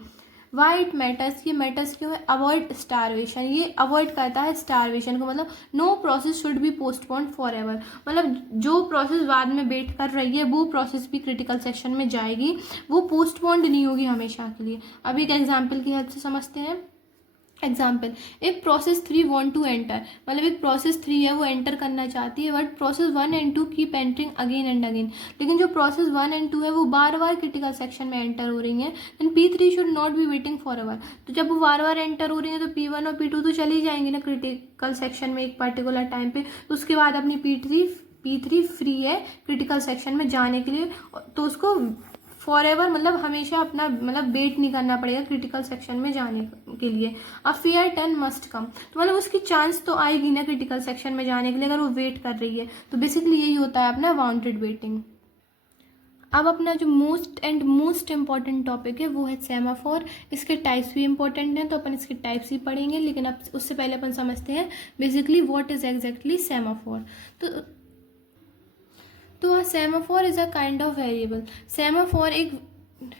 वाई इट मैटर्स, ये मैटर्स क्यों है, अवॉइड स्टारवेशन, ये अवॉइड करता है स्टारवेशन को, मतलब no process should be postponed forever, मतलब जो प्रोसेस बाद में वेट कर रही है वो प्रोसेस भी क्रिटिकल सेक्शन में जाएगी, वो पोस्टपोन्ड नहीं होगी हमेशा के लिए। अब एक एग्जाम्पल की हेल्प से समझते हैं। एग्जाम्पल, एक प्रोसेस 3 वांट टू एंटर, मतलब एक प्रोसेस 3 है वो एंटर करना चाहती है, but process 1 and 2 keep entering again and again, लेकिन जो प्रोसेस 1 एंड 2 है वो बार बार क्रिटिकल सेक्शन में एंटर हो रही हैं, then P3 should not be waiting forever, तो जब वो बार बार एंटर हो रही है तो P1 और P2 तो चली जाएंगी ना क्रिटिकल सेक्शन में एक पर्टिकुलर टाइम पे, तो उसके बाद अपनी P3 फ्री है क्रिटिकल सेक्शन में जाने के लिए, तो उसको फॉर एवर मतलब हमेशा अपना मतलब वेट नहीं करना पड़ेगा क्रिटिकल सेक्शन में जाने के लिए। अब फेयर टर्न मस्ट कम, तो मतलब उसकी चांस तो आएगी ना क्रिटिकल सेक्शन में जाने के लिए अगर वो वेट कर रही है, तो बेसिकली यही होता है अपना बाउंडेड वेटिंग। अब अपना जो मोस्ट इम्पॉर्टेंट टॉपिक है वो है सेमाफोर। इसके टाइप्स भी इम्पॉर्टेंट हैं, तो अपन इसके टाइप्स भी पढ़ेंगे, लेकिन अब उससे पहले अपन समझते हैं basically what is exactly semaphore. तो semaphore is a kind of variable. Semaphore एक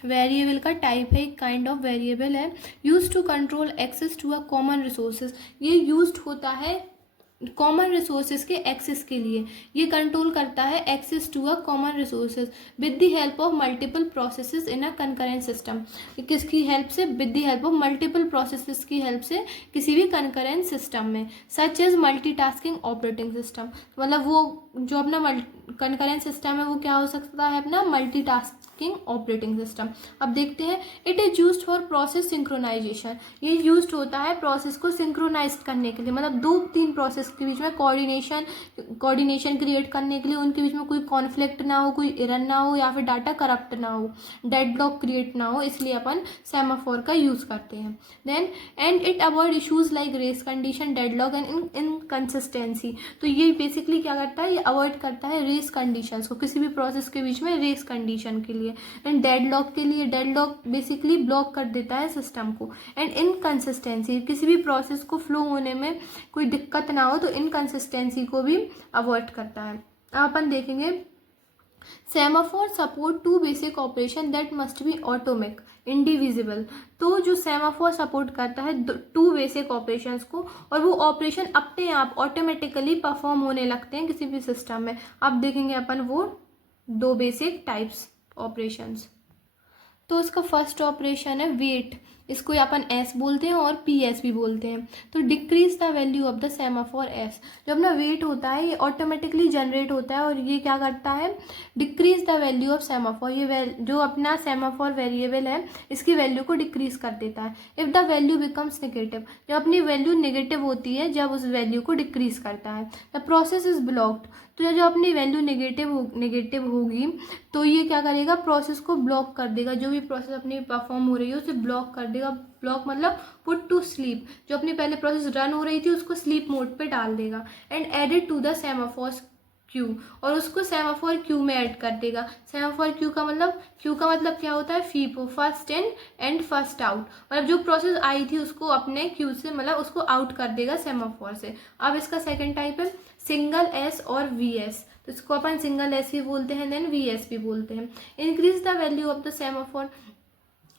वेरिएबल का टाइप है, एक काइंड ऑफ वेरिएबल है, use to control access to a common resources. ये यूज होता है कॉमन रिसोर्सेज के एक्सेस के लिए। ये कंट्रोल करता है access to a common resources with the help of multiple processes in a concurrent system. किसकी हेल्प से? With the help of multiple processes की हेल्प से किसी भी कंकरेंट सिस्टम में, such as multitasking operating system. मतलब वो जो अपना कंकरेंट सिस्टम है वो क्या हो सकता है? अपना मल्टीटास्किंग ऑपरेटिंग सिस्टम। अब देखते हैं, it is used for process synchronization. ये यूज्ड होता है प्रोसेस को सिंक्रोनाइज करने के लिए, मतलब 2-3 प्रोसेस के बीच में कोऑर्डिनेशन क्रिएट करने के लिए, उनके बीच में कोई कॉन्फ्लिक्ट ना हो, कोई एरर ना हो, या फिर डाटा करप्ट ना हो, डेडलॉक क्रिएट ना हो, इसलिए अपन सेमाफोर का यूज करते हैं। Then and it avoid issues like race condition, deadlock and inconsistency. तो ये बेसिकली क्या करता है? ये अवॉइड करता है रेस कंडीशंस को, किसी भी प्रोसेस के बीच में रेस कंडीशन के लिए। एंड डेडलॉक के लिए, डेडलॉक बेसिकली ब्लॉक कर देता है सिस्टम को। एंड इनकंसिस्टेंसी, किसी भी प्रोसेस को फ्लो होने में कोई दिक्कत ना हो, तो इनकंसिस्टेंसी को भी अवॉइड करता है। अब अपन देखेंगे, semaphore support 2 basic operation that must be automatic indivisible. तो जो सेमाफोर सपोर्ट करता है 2 बेसिक ऑपरेशंस को, और वो ऑपरेशन अपने आप ऑटोमेटिकली परफॉर्म होने लगते हैं किसी भी सिस्टम में। अब देखेंगे अपन वो 2 बेसिक टाइप्स ऑपरेशंस। तो उसका फर्स्ट ऑपरेशन है वेट, इसको अपन एस बोलते हैं और पी एस भी बोलते हैं। तो decrease the value of the semaphore S. जो अपना वेट होता है ये ऑटोमेटिकली जनरेट होता है, और ये क्या करता है? Decrease the value of semaphore. ये जो अपना सेमाफोर वेरिएबल है इसकी वैल्यू को डिक्रीज कर देता है। If the value becomes negative, जब अपनी वैल्यू नेगेटिव होती है, जब उस वैल्यू को डिक्रीज करता है। The process is blocked. तो जो अपनी वैल्यू नेगेटिव होगी तो ये क्या करेगा? प्रोसेस को ब्लॉक कर देगा। जो भी प्रोसेस अपनी परफॉर्म हो रही है उसे ब्लॉक कर देगा। ब्लॉक मतलब पुट टू स्लीप। जो अपनी पहले प्रोसेस रन हो रही थी उसको स्लीप मोड पे डाल देगा। And added to the semaphore queue, और उसको सेमाफोर क्यू में ऐड कर देगा। सेमाफोर क्यू का मतलब क्या होता है? फीपो, first in and first out. मतलब जो प्रोसेस आई थी उसको अपने क्यू से, मतलब उसको आउट कर देगा सेमाफोर से। अब इसका सेकंड टाइप है सिंगल एस और वी एस। तो इसको अपन सिंगल एस भी बोलते हैं, देन वी एस भी बोलते हैं। Increase the value of the semaphore,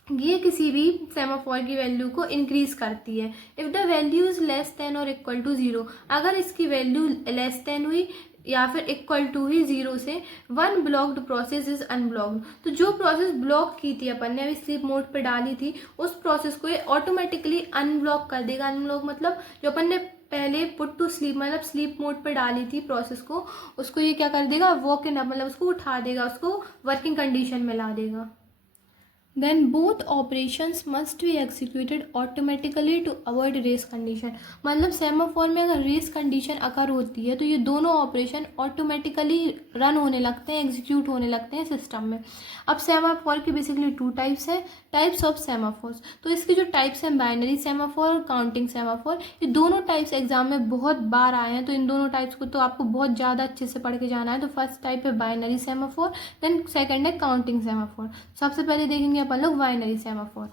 ये किसी भी सेमाफोर की वैल्यू को इंक्रीज करती है। If the value is less than और इक्वल टू 0, अगर इसकी वैल्यू लेस देन हुई या फिर इक्वल टू ही 0 से, one blocked process is unblocked. तो जो प्रोसेस ब्लॉक की थी अपन ने, अभी स्लीप मोड पे डाली थी, उस प्रोसेस को ये ऑटोमेटिकली अनब्लॉक कर देगा। अनब्लॉक मतलब जो अपन ने पहले पुट टू स्लीप मतलब स्लीप मोड पे डाली थी प्रोसेस को, उसको ये क्या कर देगा? वॉक इन अप, मतलब उसको उठा देगा, उसको वर्किंग कंडीशन में ला देगा। Then both operations must be executed automatically to avoid race condition. मतलब सेमाफोर में अगर रेस कंडीशन अकर होती है तो ये दोनों ऑपरेशन ऑटोमेटिकली रन होने लगते हैं, एग्जीक्यूट होने लगते हैं सिस्टम में। अब सेमाफोर की बेसिकली 2 टाइप्स है, टाइप्स ऑफ सेमाफोर्स। तो इसके जो टाइप्स हैं बाइनरी सेमाफोर और काउंटिंग सेमाफोर, ये दोनों टाइप्स एग्जाम में बहुत बार आए हैं, तो इन दोनों टाइप्स को तो आपको बहुत ज़्यादा अच्छे से पढ़ के जाना है। तो फर्स्ट टाइप है बाइनरी सेमाफोर, देन सेकेंड है काउंटिंग सेमाफोर। सबसे पहले देखेंगे अपन लोग बाइनरी सेमाफोर।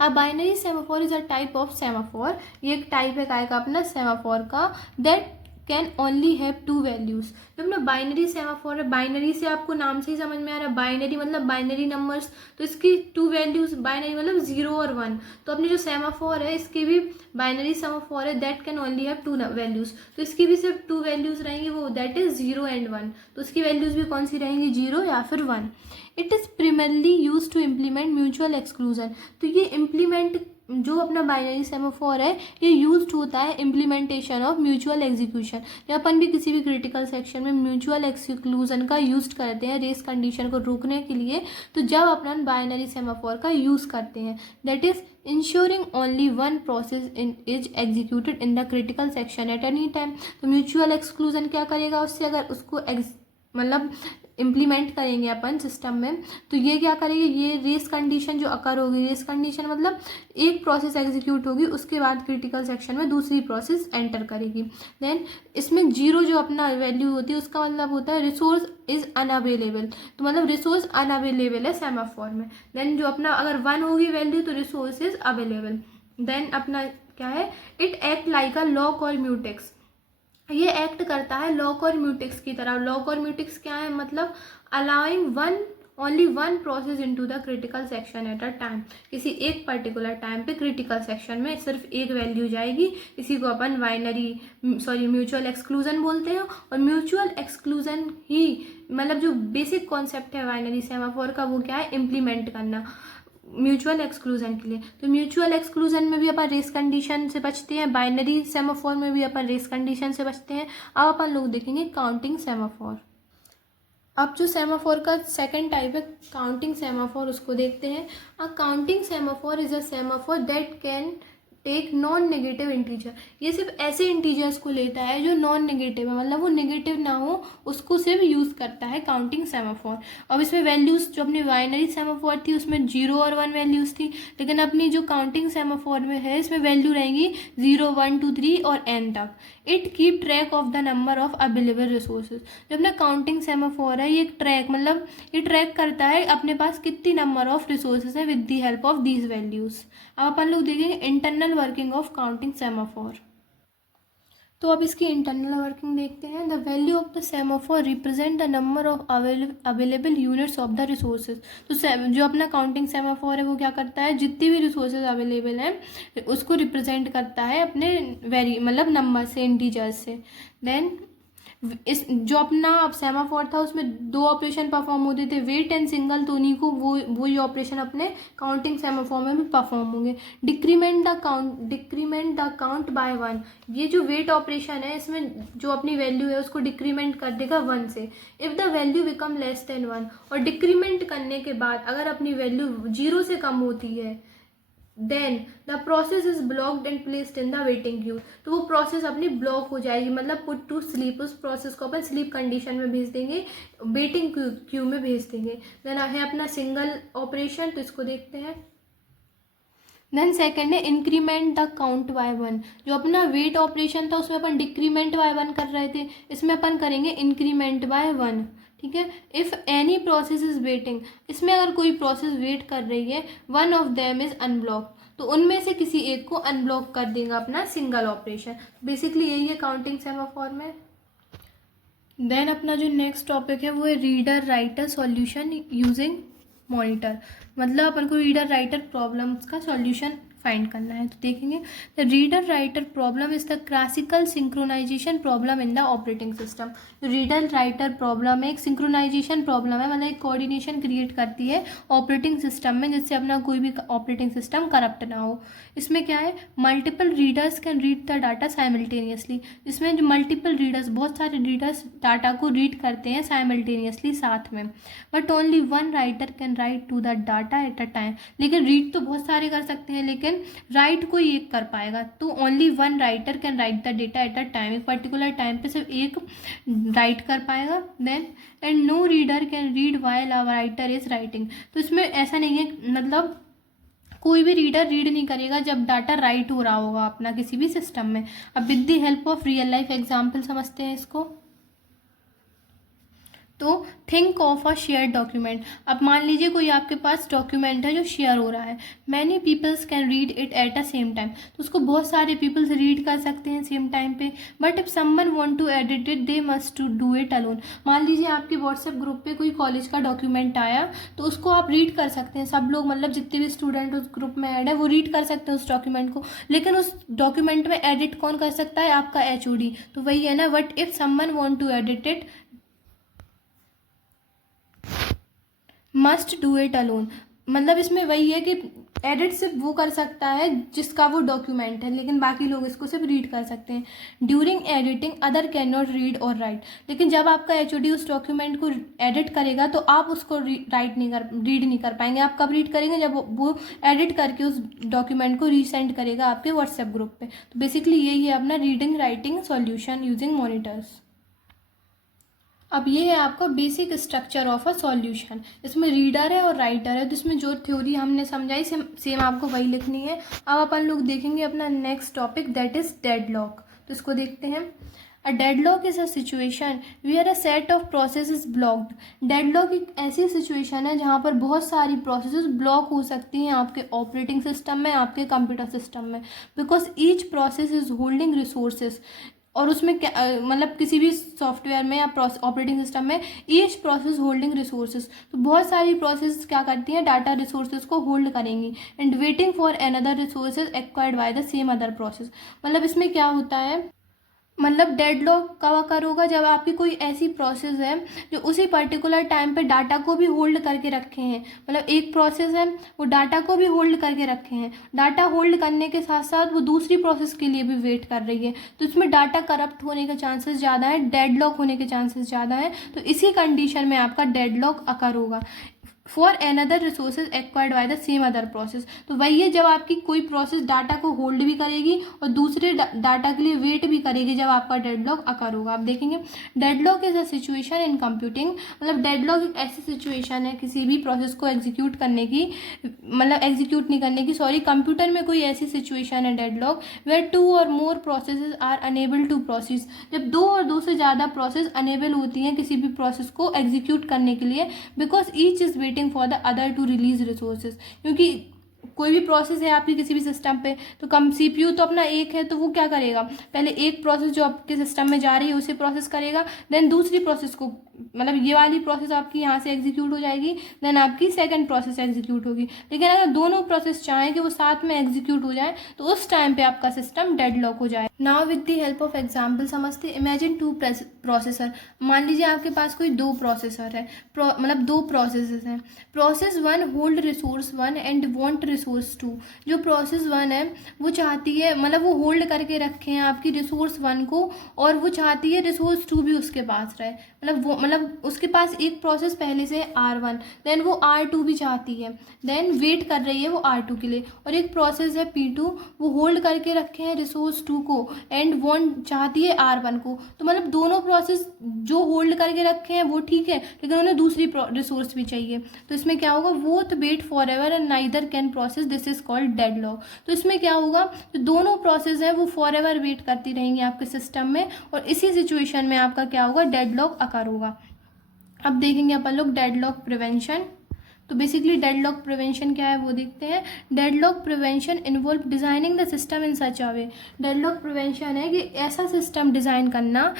अब binary semaphore is a type of semaphore, ये एक टाइप है काय का? अपना सेमाफोर का, that can only have 2 values. जो अपना बाइनरी सेमाफोर है, बाइनरी से आपको नाम से ही समझ में आ रहा है, बाइनरी मतलब बाइनरी नंबर्स, तो इसकी 2 वैल्यूज, बाइनरी मतलब 0 और 1। तो अपनी जो सेमाफोर है इसकी भी बाइनरी सेमाफोर है, that can only have 2 values. तो इसकी भी सिर्फ 2 वैल्यूज रहेंगी, वो दैट इज 0 एंड 1। तो उसकी वैल्यूज भी कौन सी रहेंगी? 0 या फिर 1। It is primarily use to implement mutual exclusion. तो ये इम्प्लीमेंट, जो अपना बाइनरी सेमाफोर है ये यूज्ड होता है इम्प्लीमेंटेशन ऑफ म्यूचुअल एग्जीक्यूशन। जब अपन भी किसी भी क्रिटिकल सेक्शन में म्यूचुअल एक्सक्लूजन का यूज करते हैं रेस कंडीशन को रोकने के लिए, तो जब अपन बाइनरी सेमाफोर का यूज़ करते हैं, that is ensuring only one process is executed in the critical section at any time. तो म्यूचुअल एक्सक्लूजन क्या करेगा उससे? अगर उसको मतलब इम्प्लीमेंट करेंगे अपन सिस्टम में, तो ये क्या करेंगे, ये रेस कंडीशन जो अकर होगी, रेस कंडीशन मतलब एक प्रोसेस एग्जीक्यूट होगी, उसके बाद क्रिटिकल सेक्शन में दूसरी प्रोसेस एंटर करेगी। देन इसमें जीरो जो अपना वैल्यू होती है उसका मतलब होता है रिसोर्स इज अनअवेलेबल, तो मतलब रिसोर्स अनअवेलेबल है सेमाफोर में। देन जो अपना अगर 1 होगी वैल्यू तो रिसोर्स इज अवेलेबल। देन अपना क्या है, it act like a lock और म्यूटेक्स, ये एक्ट करता है लॉक और म्यूटेक्स की तरह। लॉक और म्यूटेक्स क्या है, मतलब allowing only one process into the critical section at a time, किसी एक पर्टिकुलर टाइम पे क्रिटिकल सेक्शन में सिर्फ एक वैल्यू जाएगी। इसी को अपन म्यूचुअल एक्सक्लूजन बोलते हैं। और म्यूचुअल एक्सक्लूजन ही मतलब जो बेसिक कॉन्सेप्ट है बाइनरी सेमाफोर का, वो क्या है, इम्प्लीमेंट करना म्यूचुअल एक्सक्लूजन के लिए। तो म्यूचुअल एक्सक्लूजन में भी अपन रेस कंडीशन से बचते हैं, बाइनरी सेमाफोर में भी अपन रेस कंडीशन से बचते हैं। अब अपन लोग देखेंगे काउंटिंग सेमाफोर। अब जो सेमाफोर का सेकंड टाइप है काउंटिंग सेमाफोर, उसको देखते हैं। A counting semaphore is a semaphore that can take non negative integer, ये सिर्फ ऐसे इंटीजर्स को लेता है जो नॉन नेगेटिव है, मतलब वो नेगेटिव ना हो, उसको सिर्फ यूज़ करता है काउंटिंग सेमाफोर। अब इसमें वैल्यूज़ जो अपनी बाइनरी सेमाफोर थी उसमें 0 और 1 वैल्यूज़ थी, लेकिन अपनी जो काउंटिंग सेमाफोर में है इसमें वैल्यू रहेंगी 0 1 2 3 और n तक। It keep track of the number of available resources, जो अपना काउंटिंग सेमाफोर है ये एक ट्रैक मतलब ये ट्रैक करता है अपने पास कितनी नंबर ऑफ रिसोर्सेज है with the help of these values. अब अपन लोग देखेंगे internal working of counting semaphore. तो अब इसकी इंटरनल वर्किंग देखते हैं। The value of the semaphore represent the number of available units of the resources. तो जो अपना काउंटिंग सेमाफोर है वो क्या करता है, जितनी भी रिसोर्सेज अवेलेबल हैं उसको रिप्रेजेंट करता है अपने मतलब नंबर से, इंटीजर से। देन इस जो अपना सेमाफोर था उसमें 2 ऑपरेशन परफॉर्म होते थे, वेट एंड सिंगल, तो उन्हीं को वही ऑपरेशन अपने काउंटिंग सेमाफोर में भी परफॉर्म होंगे। डिक्रीमेंट द काउंट बाय 1, ये जो वेट ऑपरेशन है इसमें जो अपनी वैल्यू है उसको डिक्रीमेंट कर देगा 1 से। If the value become less than 1, और डिक्रीमेंट करने के बाद अगर अपनी वैल्यू 0 से कम होती है then the process is blocked and placed in the waiting queue, तो वो प्रोसेस अपनी ब्लॉक हो जाएगी, मतलब पुट टू स्लीप, उस प्रोसेस को अपन स्लीप कंडीशन में भेज देंगे, वेटिंग क्यू में भेज देंगे। देन है अपना सिंगल ऑपरेशन, तो इसको देखते हैं। देन सेकेंड है इंक्रीमेंट द काउंट बाय 1, जो अपना वेट ऑपरेशन था उसमें अपन डिक्रीमेंट बाय 1 कर रहे थे, इसमें अपन करेंगे इंक्रीमेंट बाय 1। ठीक है। If any process is waiting, इसमें अगर कोई प्रोसेस वेट कर रही है, one of them is unblock, तो उनमें से किसी एक को अनब्लॉक कर देगा अपना सिंगल ऑपरेशन। बेसिकली यही है काउंटिंग सेमाफोर में। देन अपना जो नेक्स्ट टॉपिक है वो है reader writer solution using monitor, मतलब अपन को रीडर राइटर प्रॉब्लम्स का सॉल्यूशन फाइंड करना है। तो देखेंगे the reader writer problem is the classical synchronization problem in the operating system. Reader writer problem एक सिंक्रोनाइजेशन प्रॉब्लम है, मतलब एक कोऑर्डिनेशन क्रिएट करती है ऑपरेटिंग सिस्टम में, जिससे अपना कोई भी ऑपरेटिंग सिस्टम करप्ट ना हो। इसमें क्या है, multiple readers can read the data simultaneously, जिसमें जो मल्टीपल रीडर्स, बहुत सारे रीडर्स डाटा को रीड करते हैं साइमल्टेनियसली साथ में, but only one writer can write to the data at a time. लेकिन रीड तो बहुत सारे कर सकते हैं लेकिन राइट कोई एक कर पाएगा, तो only one writer can write the data at a time, एक पर्टिकुलर टाइम पे सिर्फ एक राइट कर पाएगा। Then and no reader can read while a writer is writing, तो इसमें ऐसा नहीं है, मतलब कोई भी रीडर रीड नहीं करेगा जब डाटा राइट हो रहा होगा अपना किसी भी सिस्टम में। अब with the help of real life example समझते हैं इसको। तो think of a share document, अब मान लीजिए कोई आपके पास डॉक्यूमेंट है जो शेयर हो रहा है, many peoples can read it at a same time, तो उसको बहुत सारे पीपल्स रीड कर सकते हैं सेम टाइम पे, but if someone want to edit it they must to do it alone. मान लीजिए आपके व्हाट्सएप ग्रुप पे कोई कॉलेज का डॉक्यूमेंट आया, तो उसको आप रीड कर सकते हैं, सब लोग मतलब जितने भी स्टूडेंट उस ग्रुप में ऐड है वो रीड कर सकते हैं उस डॉक्यूमेंट को, लेकिन उस डॉक्यूमेंट में एडिट कौन कर सकता है, आपका एचओडी। तो वही है ना, but if someone want to edit it must do it alone, मतलब इसमें वही है कि एडिट सिर्फ वो कर सकता है जिसका वो डॉक्यूमेंट है, लेकिन बाकी लोग इसको सिर्फ रीड कर सकते हैं। During editing other can not read और राइट, लेकिन जब आपका एचओडी उस डॉक्यूमेंट को एडिट करेगा तो आप उसको रीड नहीं कर पाएंगे। आप कब रीड करेंगे, जब वो एडिट करके उस डॉक्यूमेंट को रीसेंड करेगा आपके व्हाट्सएप ग्रुप पे। तो बेसिकली यही है अपना reading writing solution using monitors. अब ये है आपका basic structure of a solution. इसमें रीडर है और राइटर है, तो इसमें जो थ्योरी हमने समझाई सेम आपको वही लिखनी है। अब अपन लोग देखेंगे अपना next topic, that is deadlock. तो इसको देखते हैं। A deadlock is a situation where a set of process is blocked. Deadlock एक ऐसी सिचुएशन है जहाँ पर बहुत सारी प्रोसेसेस ब्लॉक हो सकती हैं आपके ऑपरेटिंग सिस्टम में, आपके कंप्यूटर सिस्टम में, because each process is holding resources. और उसमें क्या मतलब किसी भी सॉफ्टवेयर में या ऑपरेटिंग सिस्टम में ईच प्रोसेस होल्डिंग रिसोर्सेज, तो बहुत सारी प्रोसेस क्या करती हैं, डाटा रिसोर्सेज को होल्ड करेंगी and waiting for another resources acquired by the same other process. मतलब इसमें क्या होता है, मतलब डेडलॉक कब अकर होगा, जब आपकी कोई ऐसी प्रोसेस है जो उसी पर्टिकुलर टाइम पे डाटा को भी होल्ड करके रखे हैं। मतलब एक प्रोसेस है वो डाटा को भी होल्ड करके रखे हैं, डाटा होल्ड करने के साथ साथ वो दूसरी प्रोसेस के लिए भी वेट कर रही है, तो इसमें डाटा करप्ट होने के चांसेस ज़्यादा है, डेडलॉक होने के चांसेस ज़्यादा है। तो इसी कंडीशन में आपका डेडलॉक अकर होगा for another resources acquired by the same other process. तो वही है जब आपकी कोई प्रोसेस डाटा को होल्ड भी करेगी और दूसरे डाटा के लिए वेट भी करेगी, जब आपका डेडलॉक अकर होगा। आप देखेंगे deadlock is a situation in computing, मतलब डेडलॉक एक ऐसी सिचुएशन है किसी भी प्रोसेस को एग्जीक्यूट करने की, मतलब एग्जीक्यूट नहीं करने की, सॉरी, कंप्यूटर में कोई ऐसी सिचुएशन है डेडलॉक वेयर टू और more processes are unable to process. जब दो और दो से ज़्यादा प्रोसेस अनेबल होती हैं किसी भी प्रोसेस को एग्जीक्यूट करने के लिए, because each is waiting for the other to release resources. क्योंकि कोई भी प्रोसेस है आपकी किसी भी सिस्टम पे, तो कम सीपीयू तो अपना एक है, तो वो क्या करेगा, पहले एक प्रोसेस जो आपके सिस्टम में जा रही है उसे प्रोसेस करेगा, देन दूसरी प्रोसेस को, मतलब ये वाली प्रोसेस आपकी यहाँ से एग्जीक्यूट हो जाएगी, देन आपकी सेकंड प्रोसेस एग्जीक्यूट होगी। लेकिन अगर दोनों प्रोसेस चाहें कि वो साथ में एग्जीक्यूट हो जाए, तो उस टाइम पे आपका सिस्टम डेडलॉक हो जाए। Now with the help of example समझते। Imagine two processor. मान लीजिए आपके पास कोई दो प्रोसेसर है, मतलब दो प्रोसेसेस हैं। Process one hold resource one and want resource two. जो प्रोसेस वन है वो चाहती है, मतलब वो होल्ड करके रखे हैं आपकी रिसोर्स वन को, और वो चाहती है रिसोर्स टू भी उसके पास रहे। मतलब उसके पास एक प्रोसेस पहले से R1, देन वो R2 भी चाहती है, देन वेट कर रही है वो R2 के लिए। और एक प्रोसेस है P2, वो होल्ड करके रखे हैं रिसोर्स 2 को एंड वांट चाहती है R1 को। तो मतलब दोनों प्रोसेस जो होल्ड करके रखे हैं वो ठीक है, लेकिन उन्हें दूसरी रिसोर्स भी चाहिए। तो इसमें क्या होगा, both wait forever and neither can process, this is called deadlock. तो इसमें क्या होगा, तो दोनों प्रोसेस है वो फॉर एवर वेट करती रहेंगी आपके सिस्टम में, और इसी सिचुएशन में आपका क्या होगा, डेडलॉक अकर होगा। अब देखेंगे अपन लोग डेडलॉक प्रिवेंशन। तो बेसिकली डेडलॉक प्रिवेंशन क्या है वो देखते हैं। Deadlock prevention involve designing the system in such a way. Deadlock prevention है कि ऐसा सिस्टम डिज़ाइन करना,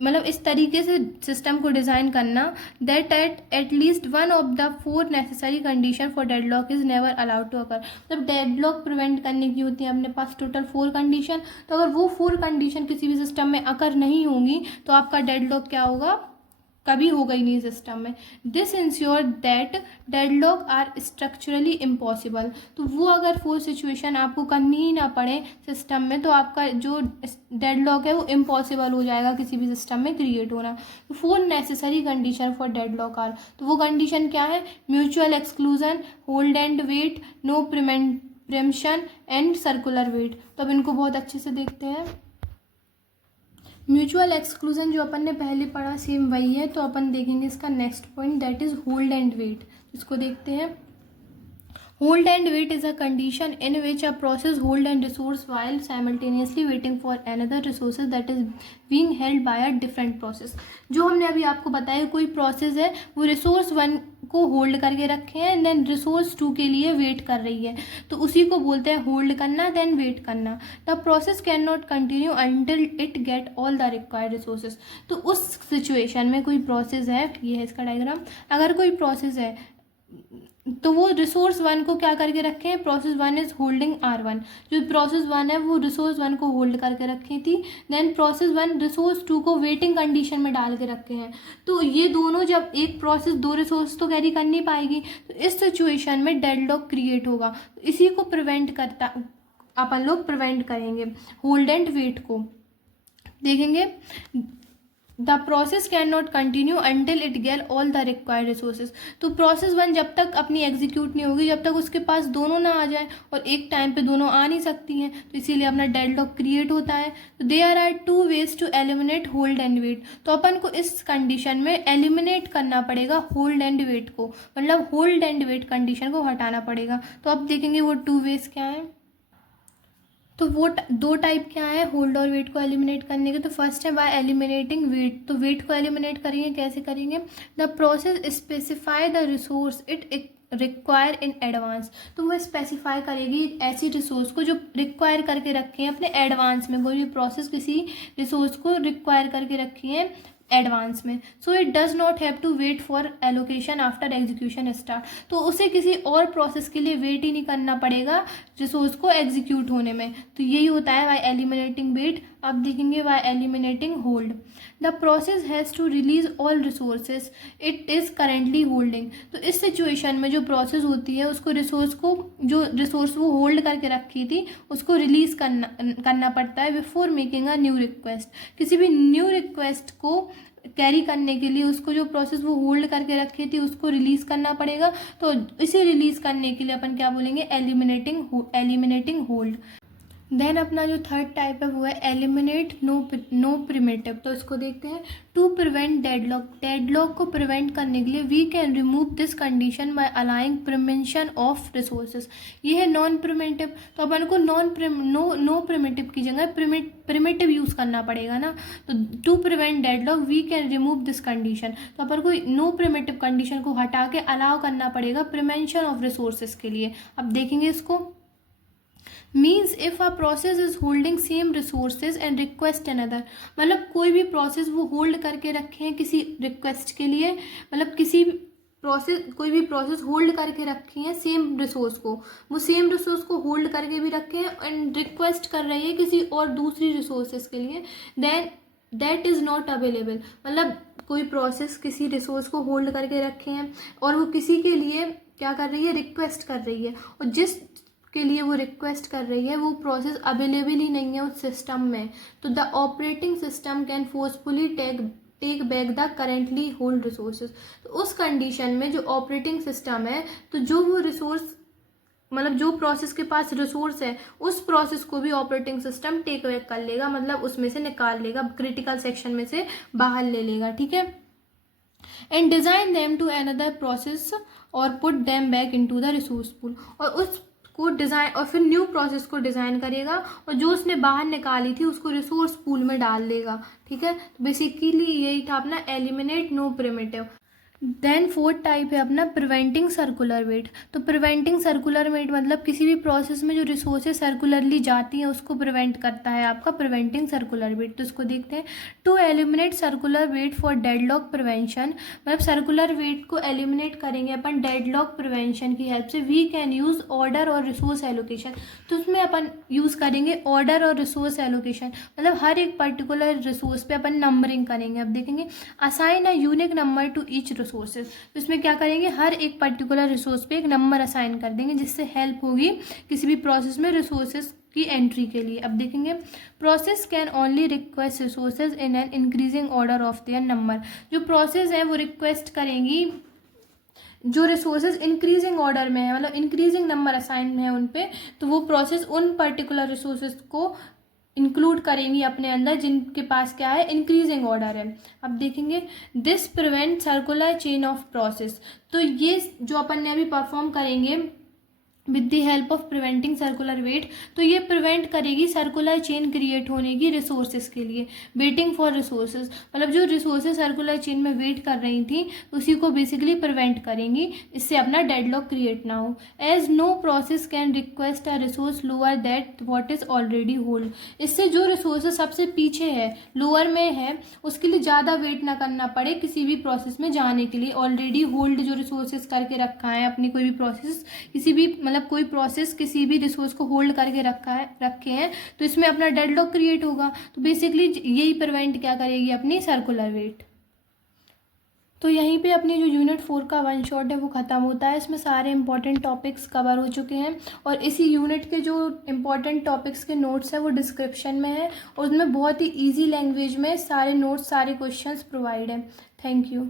मतलब इस तरीके से सिस्टम को डिज़ाइन करना, that at least one of the four necessary condition for deadlock is never allowed to occur. मतलब डेडलॉक प्रिवेंट करने की होती है अपने पास टोटल 4 कंडीशन, तो अगर वो 4 कंडीशन किसी भी सिस्टम में अकर नहीं होंगी तो आपका डेडलॉक क्या होगा, कभी होगा ही नहीं सिस्टम में। This ensure that deadlock are structurally impossible. तो वो अगर 4 सिचुएशन आपको करनी ही ना पड़े सिस्टम में, तो आपका जो डेडलॉक है वो इम्पॉसिबल हो जाएगा किसी भी सिस्टम में क्रिएट होना। तो 4 necessary condition for deadlock are, तो वो कंडीशन क्या है, mutual exclusion, hold and wait, no preemption and circular wait. तो अब इनको बहुत अच्छे से देखते हैं। म्यूचुअल एक्सक्लूजन जो अपन ने पहले पढ़ा सेम वही है, तो अपन देखेंगे इसका next point, that is hold and wait. इसको देखते हैं। Hold and wait is a condition in which a process hold and resource while simultaneously waiting for another resources that is being held by a different process. जो हमने अभी आपको बताया, कोई process है वो रिसोर्स वन को होल्ड करके रखे हैं, देन रिसोर्स 2 के लिए वेट कर रही है, तो उसी को बोलते हैं होल्ड करना, देन वेट करना। The process can not continue until it get all the required resources. तो उस सिचुएशन में कोई प्रोसेस है, ये है इसका डायग्राम, अगर कोई प्रोसेस है तो वो रिसोर्स 1 को क्या करके रखे हैं, प्रोसेस 1 इज होल्डिंग R1। जो प्रोसेस 1 है वो रिसोर्स 1 को होल्ड करके रखी थी, देन प्रोसेस 1 रिसोर्स 2 को वेटिंग कंडीशन में डाल के रखे हैं। तो ये दोनों, जब एक प्रोसेस 2 रिसोर्स तो कैरी कर नहीं पाएगी, तो इस सिचुएशन में डेडलॉक क्रिएट होगा। तो इसी को प्रिवेंट करता, अपन लोग प्रिवेंट करेंगे होल्ड एंड वेट को। देखेंगे the process can not continue until it get all the required resources. तो प्रोसेस 1 जब तक अपनी एग्जीक्यूट नहीं होगी, जब तक उसके पास दोनों ना आ जाए, और एक टाइम पे दोनों आ नहीं सकती हैं, तो इसीलिए अपना डेडलॉक क्रिएट होता है। तो there are 2 ways to eliminate hold and wait. तो अपन को इस कंडीशन में एलिमिनेट करना पड़ेगा होल्ड एंड वेट को, मतलब होल्ड एंड वेट कंडीशन को हटाना पड़ेगा। तो अब देखेंगे वो 2 वेज क्या है। तो वो 2 टाइप क्या है होल्ड और वेट को एलिमिनेट करने के। तो फर्स्ट है बाय एलिमिनेटिंग वेट। तो वेट को एलिमिनेट करेंगे, कैसे करेंगे? The process specify the resource it require in advance. तो वो स्पेसिफाई करेगी ऐसी रिसोर्स को जो रिक्वायर करके रखे हैं अपने एडवांस में। कोई भी प्रोसेस किसी रिसोर्स को रिक्वायर करके रखी है एडवांस में। So it does not have to wait for allocation after execution start. तो उसे किसी और प्रोसेस के लिए वेट ही नहीं करना पड़ेगा रिसोर्स को एग्जीक्यूट होने में। तो यही होता है बाय एलिमिनेटिंग वेट। अब देखेंगे by eliminating hold. The process has to release all resources it is currently holding. तो इस सिचुएशन में जो प्रोसेस होती है उसको जो रिसोर्स वो होल्ड करके रखी थी उसको रिलीज करना पड़ता है before making a new request. किसी भी न्यू रिक्वेस्ट को कैरी करने के लिए उसको जो प्रोसेस वो होल्ड करके रखी थी उसको रिलीज करना पड़ेगा। तो इसे रिलीज करने के लिए अपन क्या बोलेंगे? Eliminating hold. देन अपना जो थर्ड टाइप है वो है एलिमिनेट नो प्रिमिटिव। तो इसको देखते हैं। To prevent deadlock. डेडलॉक को प्रिवेंट करने के लिए we can remove this condition by allowing preemption of resources. ये है नॉन प्रिमिटिव। तो अपन को नो प्रिमिटिव की जगह प्रिमिटिव यूज़ करना पड़ेगा ना। तो to prevent deadlock we can remove this condition. तो अपन को नो प्रिमिटिव कंडीशन को हटा के अलाउ करना पड़ेगा प्रिमेंशन ऑफ रिसोर्सेज के लिए। अब देखेंगे इसको। Means if a process is holding same resources and request another. मतलब कोई भी प्रोसेस वो होल्ड करके रखे हैं किसी रिक्वेस्ट के लिए, मतलब कोई भी प्रोसेस होल्ड करके रखी है सेम रिसोर्स को, वो सेम रिसोर्स को होल्ड करके भी रखे हैं एंड रिक्वेस्ट कर रही है किसी और दूसरी रिसोर्सेज के लिए, then that is not available. मतलब कोई प्रोसेस किसी रिसोर्स को होल्ड करके रखे हैं और वो किसी के लिए क्या कर रही है? रिक्वेस्ट कर रही है, और जिस के लिए वो रिक्वेस्ट कर रही है वो प्रोसेस अवेलेबल ही नहीं है उस सिस्टम में। तो the operating system can forcefully take back the currently hold resources. तो उस कंडीशन में जो ऑपरेटिंग सिस्टम है, तो जो वो रिसोर्स मतलब जो प्रोसेस के पास रिसोर्स है उस प्रोसेस को भी ऑपरेटिंग सिस्टम टेक बैक कर लेगा, मतलब उसमें से निकाल लेगा, क्रिटिकल सेक्शन में से बाहर ले लेगा। ठीक है। And design them to another process और put them back into the resource pool. और उस को डिज़ाइन और फिर न्यू प्रोसेस को डिज़ाइन करेगा और जो उसने बाहर निकाली थी उसको रिसोर्स पूल में डाल देगा। ठीक है। तो बेसिकली यही था अपना eliminate no primitive. Then fourth type है अपना प्रिवेंटिंग सर्कुलर वेट। तो प्रिवेंटिंग सर्कुलर वेट मतलब किसी भी प्रोसेस में जो रिसोर्सेज सर्कुलरली जाती हैं उसको प्रिवेंट करता है आपका प्रिवेंटिंग सर्कुलर वेट। तो इसको देखते हैं। To eliminate circular wait for deadlock prevention. मतलब सर्कुलर वेट को एलिमिनेट करेंगे अपन डेडलॉक प्रिवेंशन की हेल्प से। वी कैन यूज़ ऑर्डर और रिसोर्स एलोकेशन। तो उसमें अपन यूज़ करेंगे ऑर्डर और रिसोर्स एलोकेशन, मतलब हर एक पर्टिकुलर रिसोर्स पे अपन नंबरिंग करेंगे। अब देखेंगे assign a unique number two each resources. तो इसमें क्या करेंगे? हर एक पर्टिकुलर रिसोर्स पे एक नंबर असाइन कर देंगे जिससे हेल्प होगी किसी भी प्रोसेस में रिसोर्सेज की एंट्री के लिए। अब देखेंगे process can only request resources in an increasing order of their number. जो प्रोसेस है वो रिक्वेस्ट करेंगी जो रिसोर्सेज इंक्रीजिंग ऑर्डर में है, मतलब इंक्रीजिंग नंबर असाइन है उन पे, तो वो प्रोसेस उन पर्टिकुलर रिसोर्सेज को इंक्लूड करेंगी अपने अंदर जिनके पास क्या है? इंक्रीजिंग ऑर्डर है। अब देखेंगे this prevent circular chain of process. तो ये जो अपन ने अभी परफॉर्म करेंगे with the help of preventing circular wait, तो ये प्रिवेंट करेगी सर्कुलर चेन क्रिएट होने की रिसोर्सेज के लिए। वेटिंग फॉर रिसोर्सेज मतलब जो रिसोर्सेज सर्कुलर चेन में वेट कर रही थी उसी को बेसिकली प्रिवेंट करेंगी, इससे अपना डेडलॉक क्रिएट ना हो। As no process can request a resource lower that what is already hold. इससे जो रिसोर्सेज सबसे पीछे है, लोअर में है, उसके लिए ज़्यादा वेट ना करना पड़े किसी भी प्रोसेस में जाने के लिए। ऑलरेडी होल्ड जो रिसोर्सेज करके रखा है अपनी कोई भी प्रोसेस, किसी भी मतलब कोई प्रोसेस किसी भी रिसोर्स को होल्ड करके रखे हैं, तो इसमें अपना डेडलॉक क्रिएट होगा। तो बेसिकली यही प्रिवेंट क्या करेगी? अपनी सर्कुलर वेट। तो यहीं पे अपनी जो यूनिट 4 का वन शॉट है वो ख़त्म होता है। इसमें सारे इंपॉर्टेंट टॉपिक्स कवर हो चुके हैं और इसी यूनिट के जो इंपॉर्टेंट टॉपिक्स के नोट्स हैं वो डिस्क्रिप्शन में है और उसमें बहुत ही ईजी लैंग्वेज में सारे नोट्स सारे क्वेश्चंस प्रोवाइड है। Thank you.